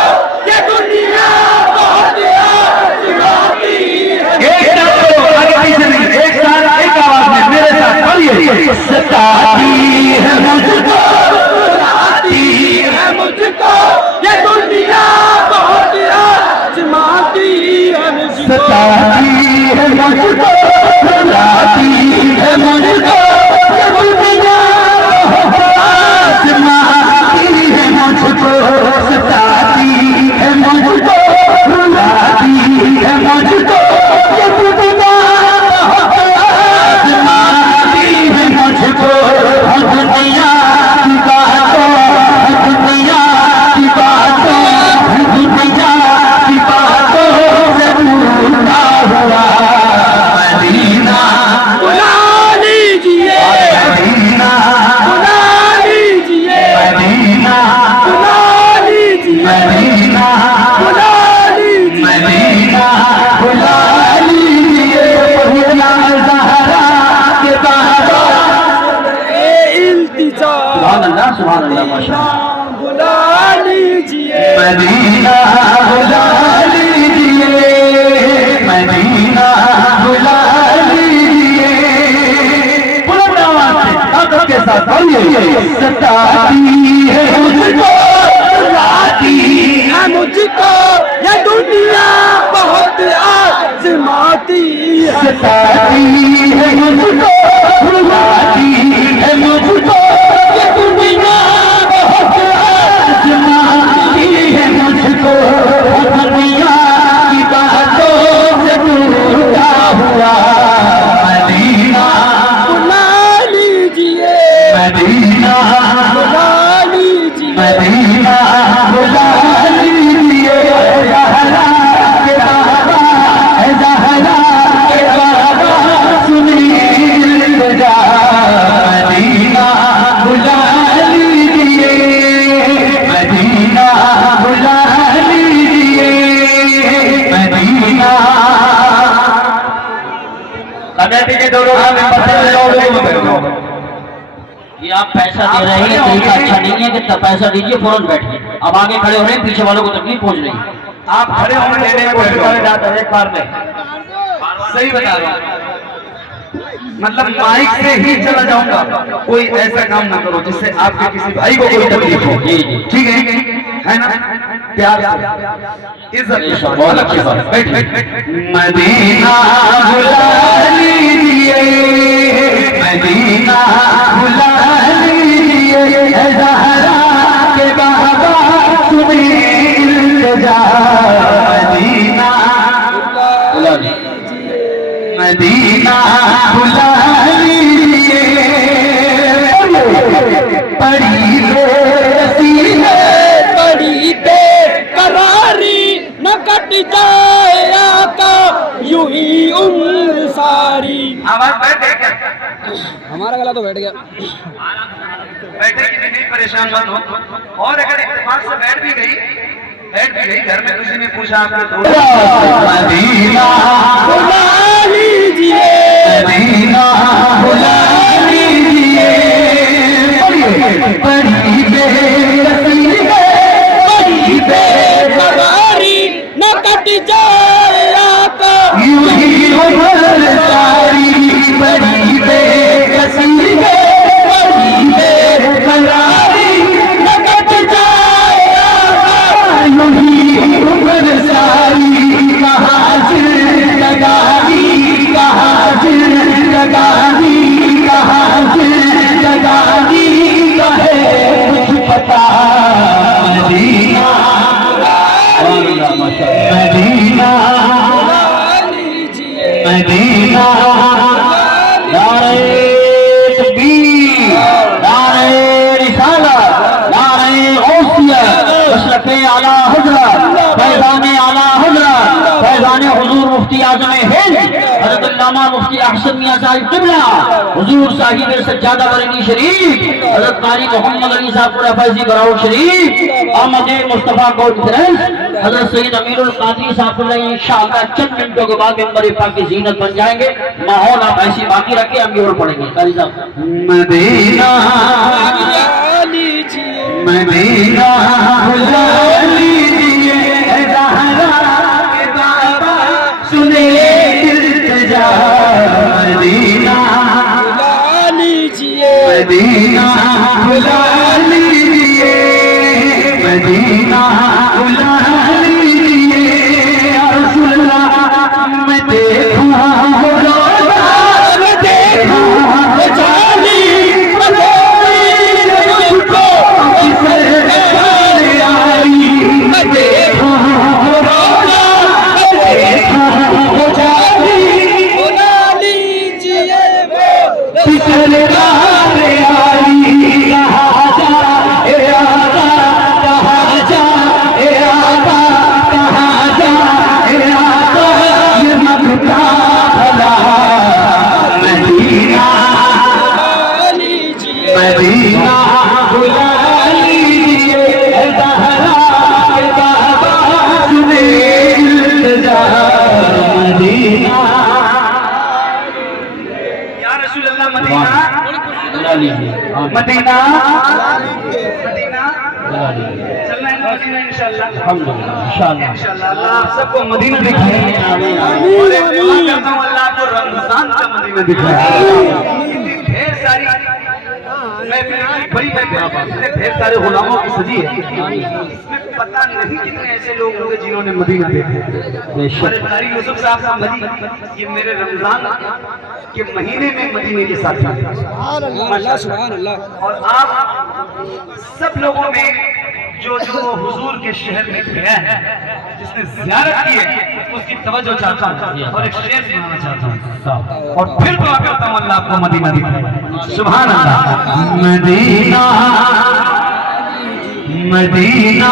ये दुनिया बहुत आजमाती है। एक साथ बोलो, आगे पीछे नहीं, एक साथ एक आवाज में मेरे साथ पढ़िए। सताती है मुझको, रुलाती है मुझको ये दुनिया बहुत आजमाती है मुझको। सताती है मुझको, सताती है मुझको, ये दुनिया आजमाती है मुझको। सताती है मुझको, रुलाती है मुझको, ये दुनिया आजमाती है मुझको। दुनिया की बातों, दुनिया की बातों, दुनिया की बातों से भूला हुआ मदीना, बुला लीजिए, मदीना, बुला लीजिए, मदीना, बुला लीजिए, मदीना, बुला लीजिए। मदीना बुला लीजिए। बढ़िया ज़हरा के बातों, इल्तिजा सुभान अल्लाह माशाअल्लाह। बुला लीजिए, मदीना बुला लीजिए, मदीना बुला लीजिए। बुलंद आवाज से ताकत के साथ बोलिए। सताती है मुझको, रुलाती है मुझको ये दुनिया बहुत आजमाती है। सताती है मुझको, रुलाती है मुझको, ये दुनिया बहुत आजमाती है मुझको। दुनिया की बातों से टूटा हुआ मदीना, बुला लीजिए, मदीना, बुला लीजिए, मदीना बुला लीजिए। ज़हरा के बाबा, ज़हरा के बाबा सुनील जा, मदीना बुला लीजिए, मदीना बुला लीजिए, मदीना। कमेटी के दोनों ये आप पैसा दे रहे हैं, तरीका अच्छा नहीं है कि तब पैसा दीजिए फौरन बैठिए। अब आगे खड़े हो रहे हैं, पीछे वालों को तकलीफ पहुंच रही है। आप खड़े होने लेने को एक बार में सही बता रहा हूँ। मतलब माइक से ही चला जाऊंगा, कोई ऐसा काम ना करो जिससे आपके किसी भाई को कोई तकलीफ हो। जी, जी। ठीक है ना? प्यार से, इज्जत के साथ। बहुत अच्छी बात। बैठ बैठ। मदीना बुला लीजिए, मदीना बुला लीजिए। ज़हरा के बाबा सुनील जा, मदीना, बुला लीजिए। मदीना बुला लीजिए। बड़ी बेबसी है, बड़ी बेकरारी न कट जाए आका यूं ही उम्र सारी। आवाज बैठे क्या? हमारा गला तो बैठ गया। बैठे कि नहीं, परेशान मत हो। और अगर इत्तेफाक से बैठ भी गई, घर में किसी ने पूछा आपने तो मदीना बुला लीजिए, मदीना बुला लीजिए। बड़ी बेबसी है, बड़ी बेकरारी न कट जाए आका यूं ही उम्र सारी। बड़ी बेबसी है, बड़ी बेकरारी न कट जाए आका यूं ही उम्र सारी। कहाँ जिंदगानी, कहाँ जिंदगानी, कहाँ जिंदगानी कहे कुछ पता। Medina, Medina, Medina. नारे तकबीर, नारे रिसालत, नारे गौसिया, मशरक़े आला हज़रत, फैज़ाने आला हज़रत, फैज़ाने हुज़ूर मुफ्ती आज़म हिंद हज़रत अल्लामा मुफ्ती अहसन मियां साहिब क़िबला। हुजूर साहिब सज्जादा बरेली शरीफ, हजरत कारी मोहम्मद अली साहब फैजी बराऊ शरीफ, अहमद मुस्तफा कॉन्फ्रेंस, हजरत सईद अमीरुल कादरी साहब इंशाअल्लाह चंद मिनटों के बाद मेंबर पाक की जीनत बन जाएंगे। माहौल आप ऐसी बाकी रखे, हम भी और पढ़ेंगे। कारी साहब मदीना मदीना बुला लीजिए ज़हरा के बाबा सुने इल्तिजा, मदीना मदीना बुला लीजिए, मदीना बुला लीजिए या रसूल अल्लाह। मैं देखूं रोज़ा, मैं देखूं जाली, मैं देखूं मुझको किसने आई, मैं देखूं रोज़ा, मैं देखूं जाली, बुला लीजिए वो किसने मदीना मदीना चलना है मदीना इंशाअल्लाह, इंशाअल्लाह इंशाअल्लाह। अल्लाह आप सबको मदीना दिखाए, आमीन आमीन। और एक दुआ करता हूं अल्लाह को रमजान का मदीना दिखाए। ढेर सारी महफिल बड़ी महफिल, ढेर सारे गुलामों की सजी है, इसमें पता नहीं कितने ऐसे लोग होंगे जिन्होंने मदीना देखा। कारी यूसुफ साहब का मदीना, ये मेरे रमजान के महीने में मदीने के साथ और आप सब लोगों में जो हुजूर के शहर में गया है, जिसने ज़ियारत की है, उसकी तवज्जो चाहता हूं और एक शेर सुनाना चाहता हूं और फिर दुआ करता हूं अल्लाह आपको मदीना दिखाए। सुभान अल्लाह। मदीना मदीना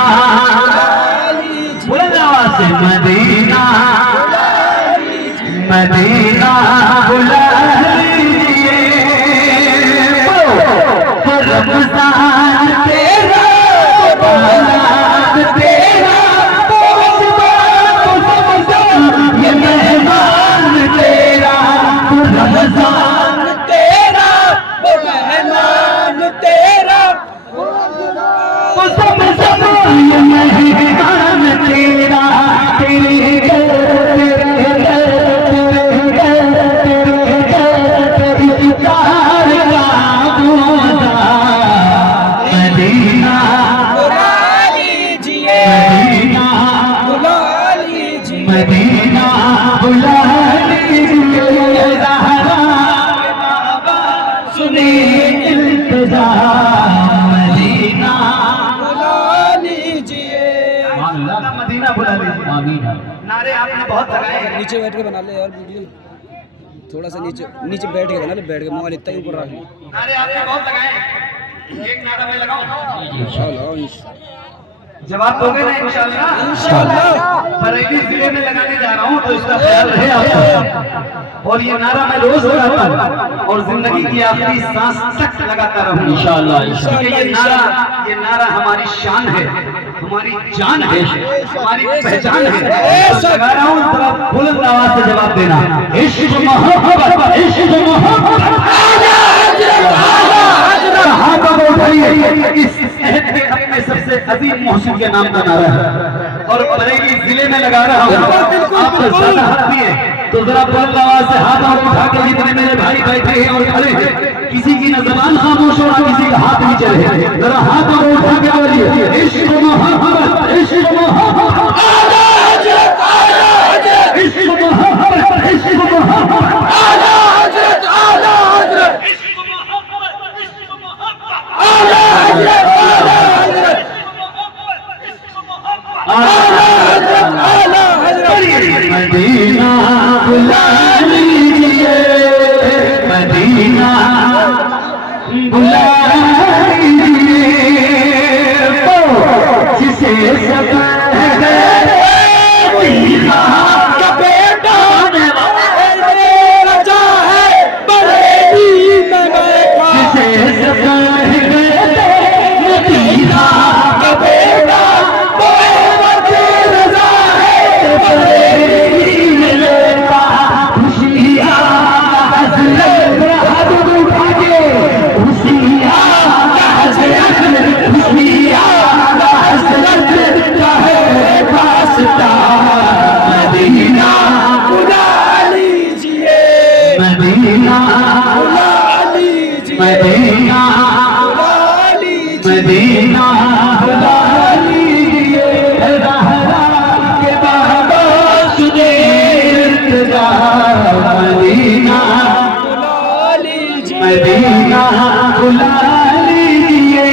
बुलंद आवाज से मदीना मदीना बुला लीजिए, रमजान तेरा बारात तेरा, ये मेहमान तेरा, रमजान तेरा वो मेहमान तेरा, ये मेहमान तेरा, तेरे मदीना बुला लीजिए ज़हरा सुने इल्तिजा, मदीना बुला लीजिए, मदीना बुला लीजिए। आमीन। नारे आपने बहुत लगाए हैं। नीचे बैठ के बना ले यार वीडियो, थोड़ा सा नीचे नीचे बैठ के बना ले, बैठ के मोबाइल इतना ही ऊपर रख ले। नारे आपने बहुत लगाए हैं, एक नारा मैं लगाऊं इंशाअल्लाह, जवाब दोगे ना इंशाअल्लाह? इंशाअल्लाह। बरेली जिले में लगाने जा रहा हूँ तो इसका ख्याल रहे आपको, और ये नारा मैं रोज लगाता हूँ और जिंदगी की आखिरी सांस तक लगाता रहूँ इंशाअल्लाह। ये नारा हमारी शान है, हमारी जान है, हमारी पहचान है। लगा रहा हूँ, थोड़ा बुलंद आवाज से जवाब देना। इश्क मोहब्बत, इश्क मोहब्बत, अपने सबसे अजीम मोहसिन के नाम का नारा है और बरेली जिले में लगा रहा हूँ। आप ज्यादा हाथ दिए तो जरा बुलंद आवाज से हाथ और उठा के, जितने मेरे भाई बैठे हैं और खड़े हैं, किसी की न ज़बान खामोश हो, किसी का हाथ नहीं चले, जरा हाथ और उठा के बोलिए इश्क मोहब्बत, इश्क मोहब्बत, इश्क मोहब्बत, इश्क मोहब्बत, मदीना बुला लीजिए, मदीना बुला लीजिए, जिसे सब का बेटा रचा है बरेली जिसे सब मदीना का बेटा वो अहमद रजा है, बरेली में लेता खुशियाँ हज़रत हाथ उठा के खुशियाँ हज़रत खुशियाँ हज़रत का है वास्ता। मदीना बुला लीजिए, मदीना बुला लीजिए, मदीना बुला लीजिए, मदीना बुला लीजिए। रहरा के बाबा सुने इंतजार, मदीना बुला लीजिए, मदीना बुला लीजिए,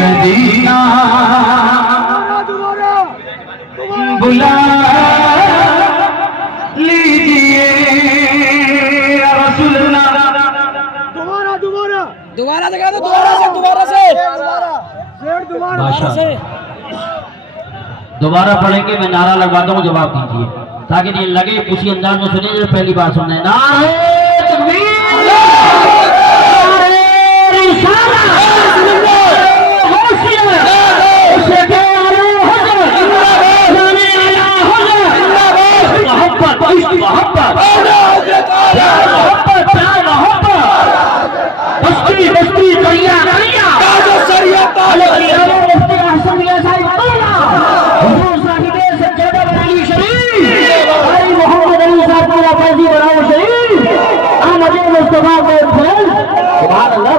मदीना बुला लीजिए। रसूलुल्लाह दोबारा दिखा दो, दोबारा से दोबारा पढ़ेंगे, मैं नारा लगवाता हूँ, जवाब दीजिए ताकि नहीं लगे उसी अंदाज में सुनिए जो पहली बार सुनने। नारे तकबीर, नारे रिसालत, बस्ती दरिया दरिया सरिया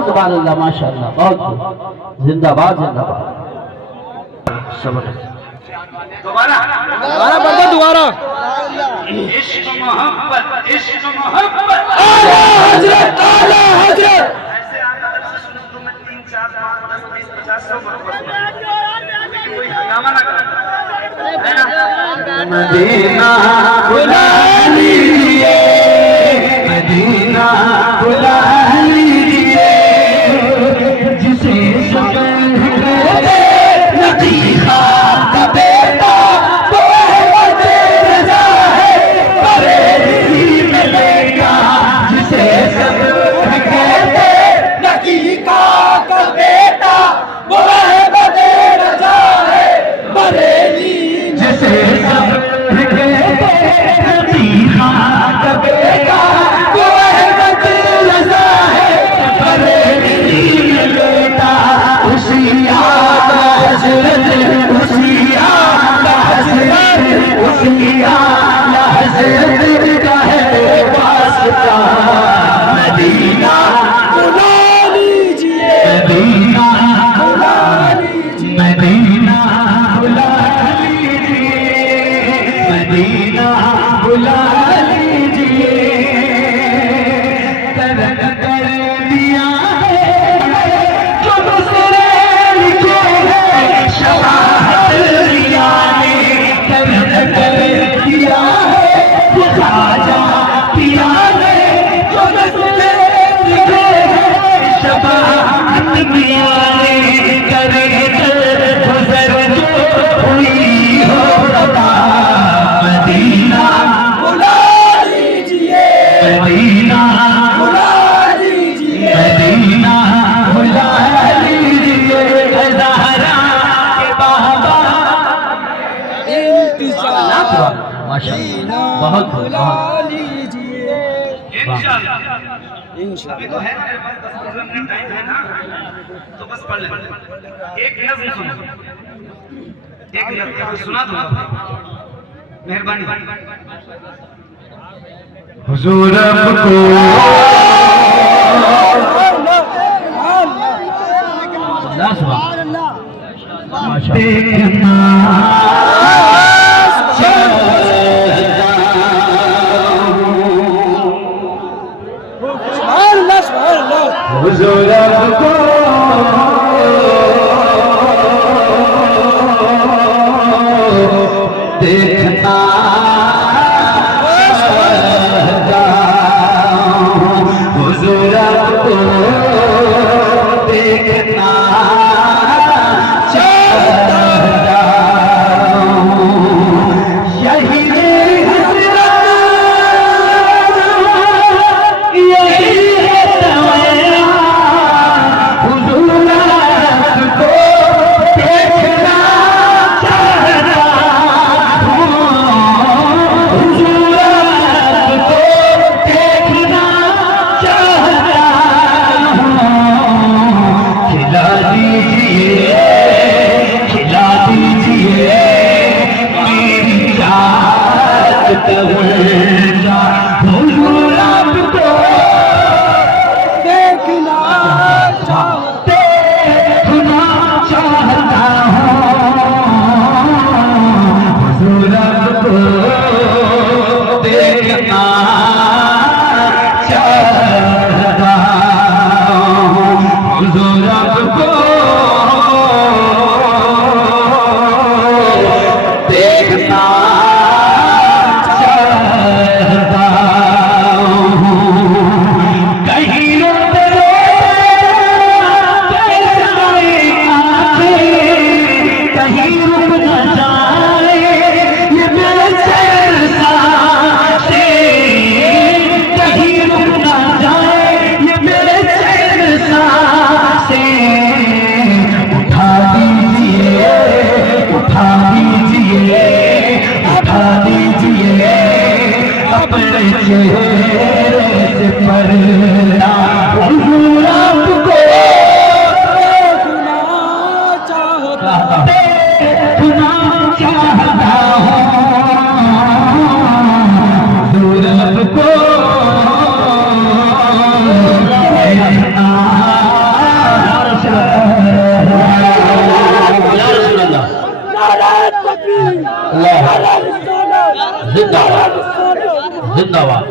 सुभान अल्लाह, माशाअल्लाह, बहुत जिंदाबाद जिंदाबाद। दोबारा पढ़ दो, दोबारा। इश्क मोहब्बत, इश्क मोहब्बत, आला हजरत, आला हजरत। ऐसे आका दर से सुनो तो मैं 3, 4, 5, 10, 20, 50, 100 मोहब्बत, कोई हंगामा ना करे, है ना? मदीना बुला लीजिए, मदीना बुला लीजिए, जिसे सब लतीफा का बेटा वो अहमद रजा है, बरेली में लेगा जिसे सब कहते लतीफा का बेटा वो अहमद रजा है, बरेली जिसे सब कहते लतीफा का बेटा वो अहमद रजा है, बरेली में लेगा उसी आला हज़रत, उसी आला हज़रत, उसी आला हज़रत का है वास्ता। मदीना बुला लीजिए, मदीना बुला लीजिए, मदीना बुला लीजिए, मदीना बुला लीजिए। तरक कर दिया है जो दूसरे लिखे हैं, शवाहत रिया ने तरक कर दिया है जो ख्वाजा पिया ने, जो दूसरे लिखे हैं, शवाहत रिया ने करे गुजर जो हुई हो रता। मदीना बुला लीजिए, मदीना बुला लीजिए, मदीना बुला लीजिए। ज़हरा के बाबा इंतजार, माशाअल्लाह, बहुत बुला लीजिए। इंशाअल्लाह। अभी इंशाअल्लाह। तो है ना मेरे पास 10-15 मिनट टाइम है ना, तो बस पढ़ ले। एक नज़्म सुनो, एक नज़्म सुना दूंगा, मेहरबानी। हुजूर आपको देखना हुजूर आपको देखना हुजूर आपको देखना चाहता हूँ। यही हसरत, यही है तमन्ना, दीजिए, खिला दीजिए मेरी जात तवज्जो, हुजूर आपको देखना चाहता हूँ, हुजूर आपको देखना चाहता हूँ, हुजूर आपको देखना चाहता हूँ। कहीं रोते कहीं रुक न जाए ये मेरे चैन सांसें, कहीं रुक न जाए ये मेरे चैन सांसें। उठा दीजिए, उठा दीजिए, उठा दीजिए अपने चेहरे से पर्दा, हुजूर आपको देखना चाहता हूँ, हुजूर आपको देखना। या रसूल अल्लाह, जिंदाबाद जिंदाबाद।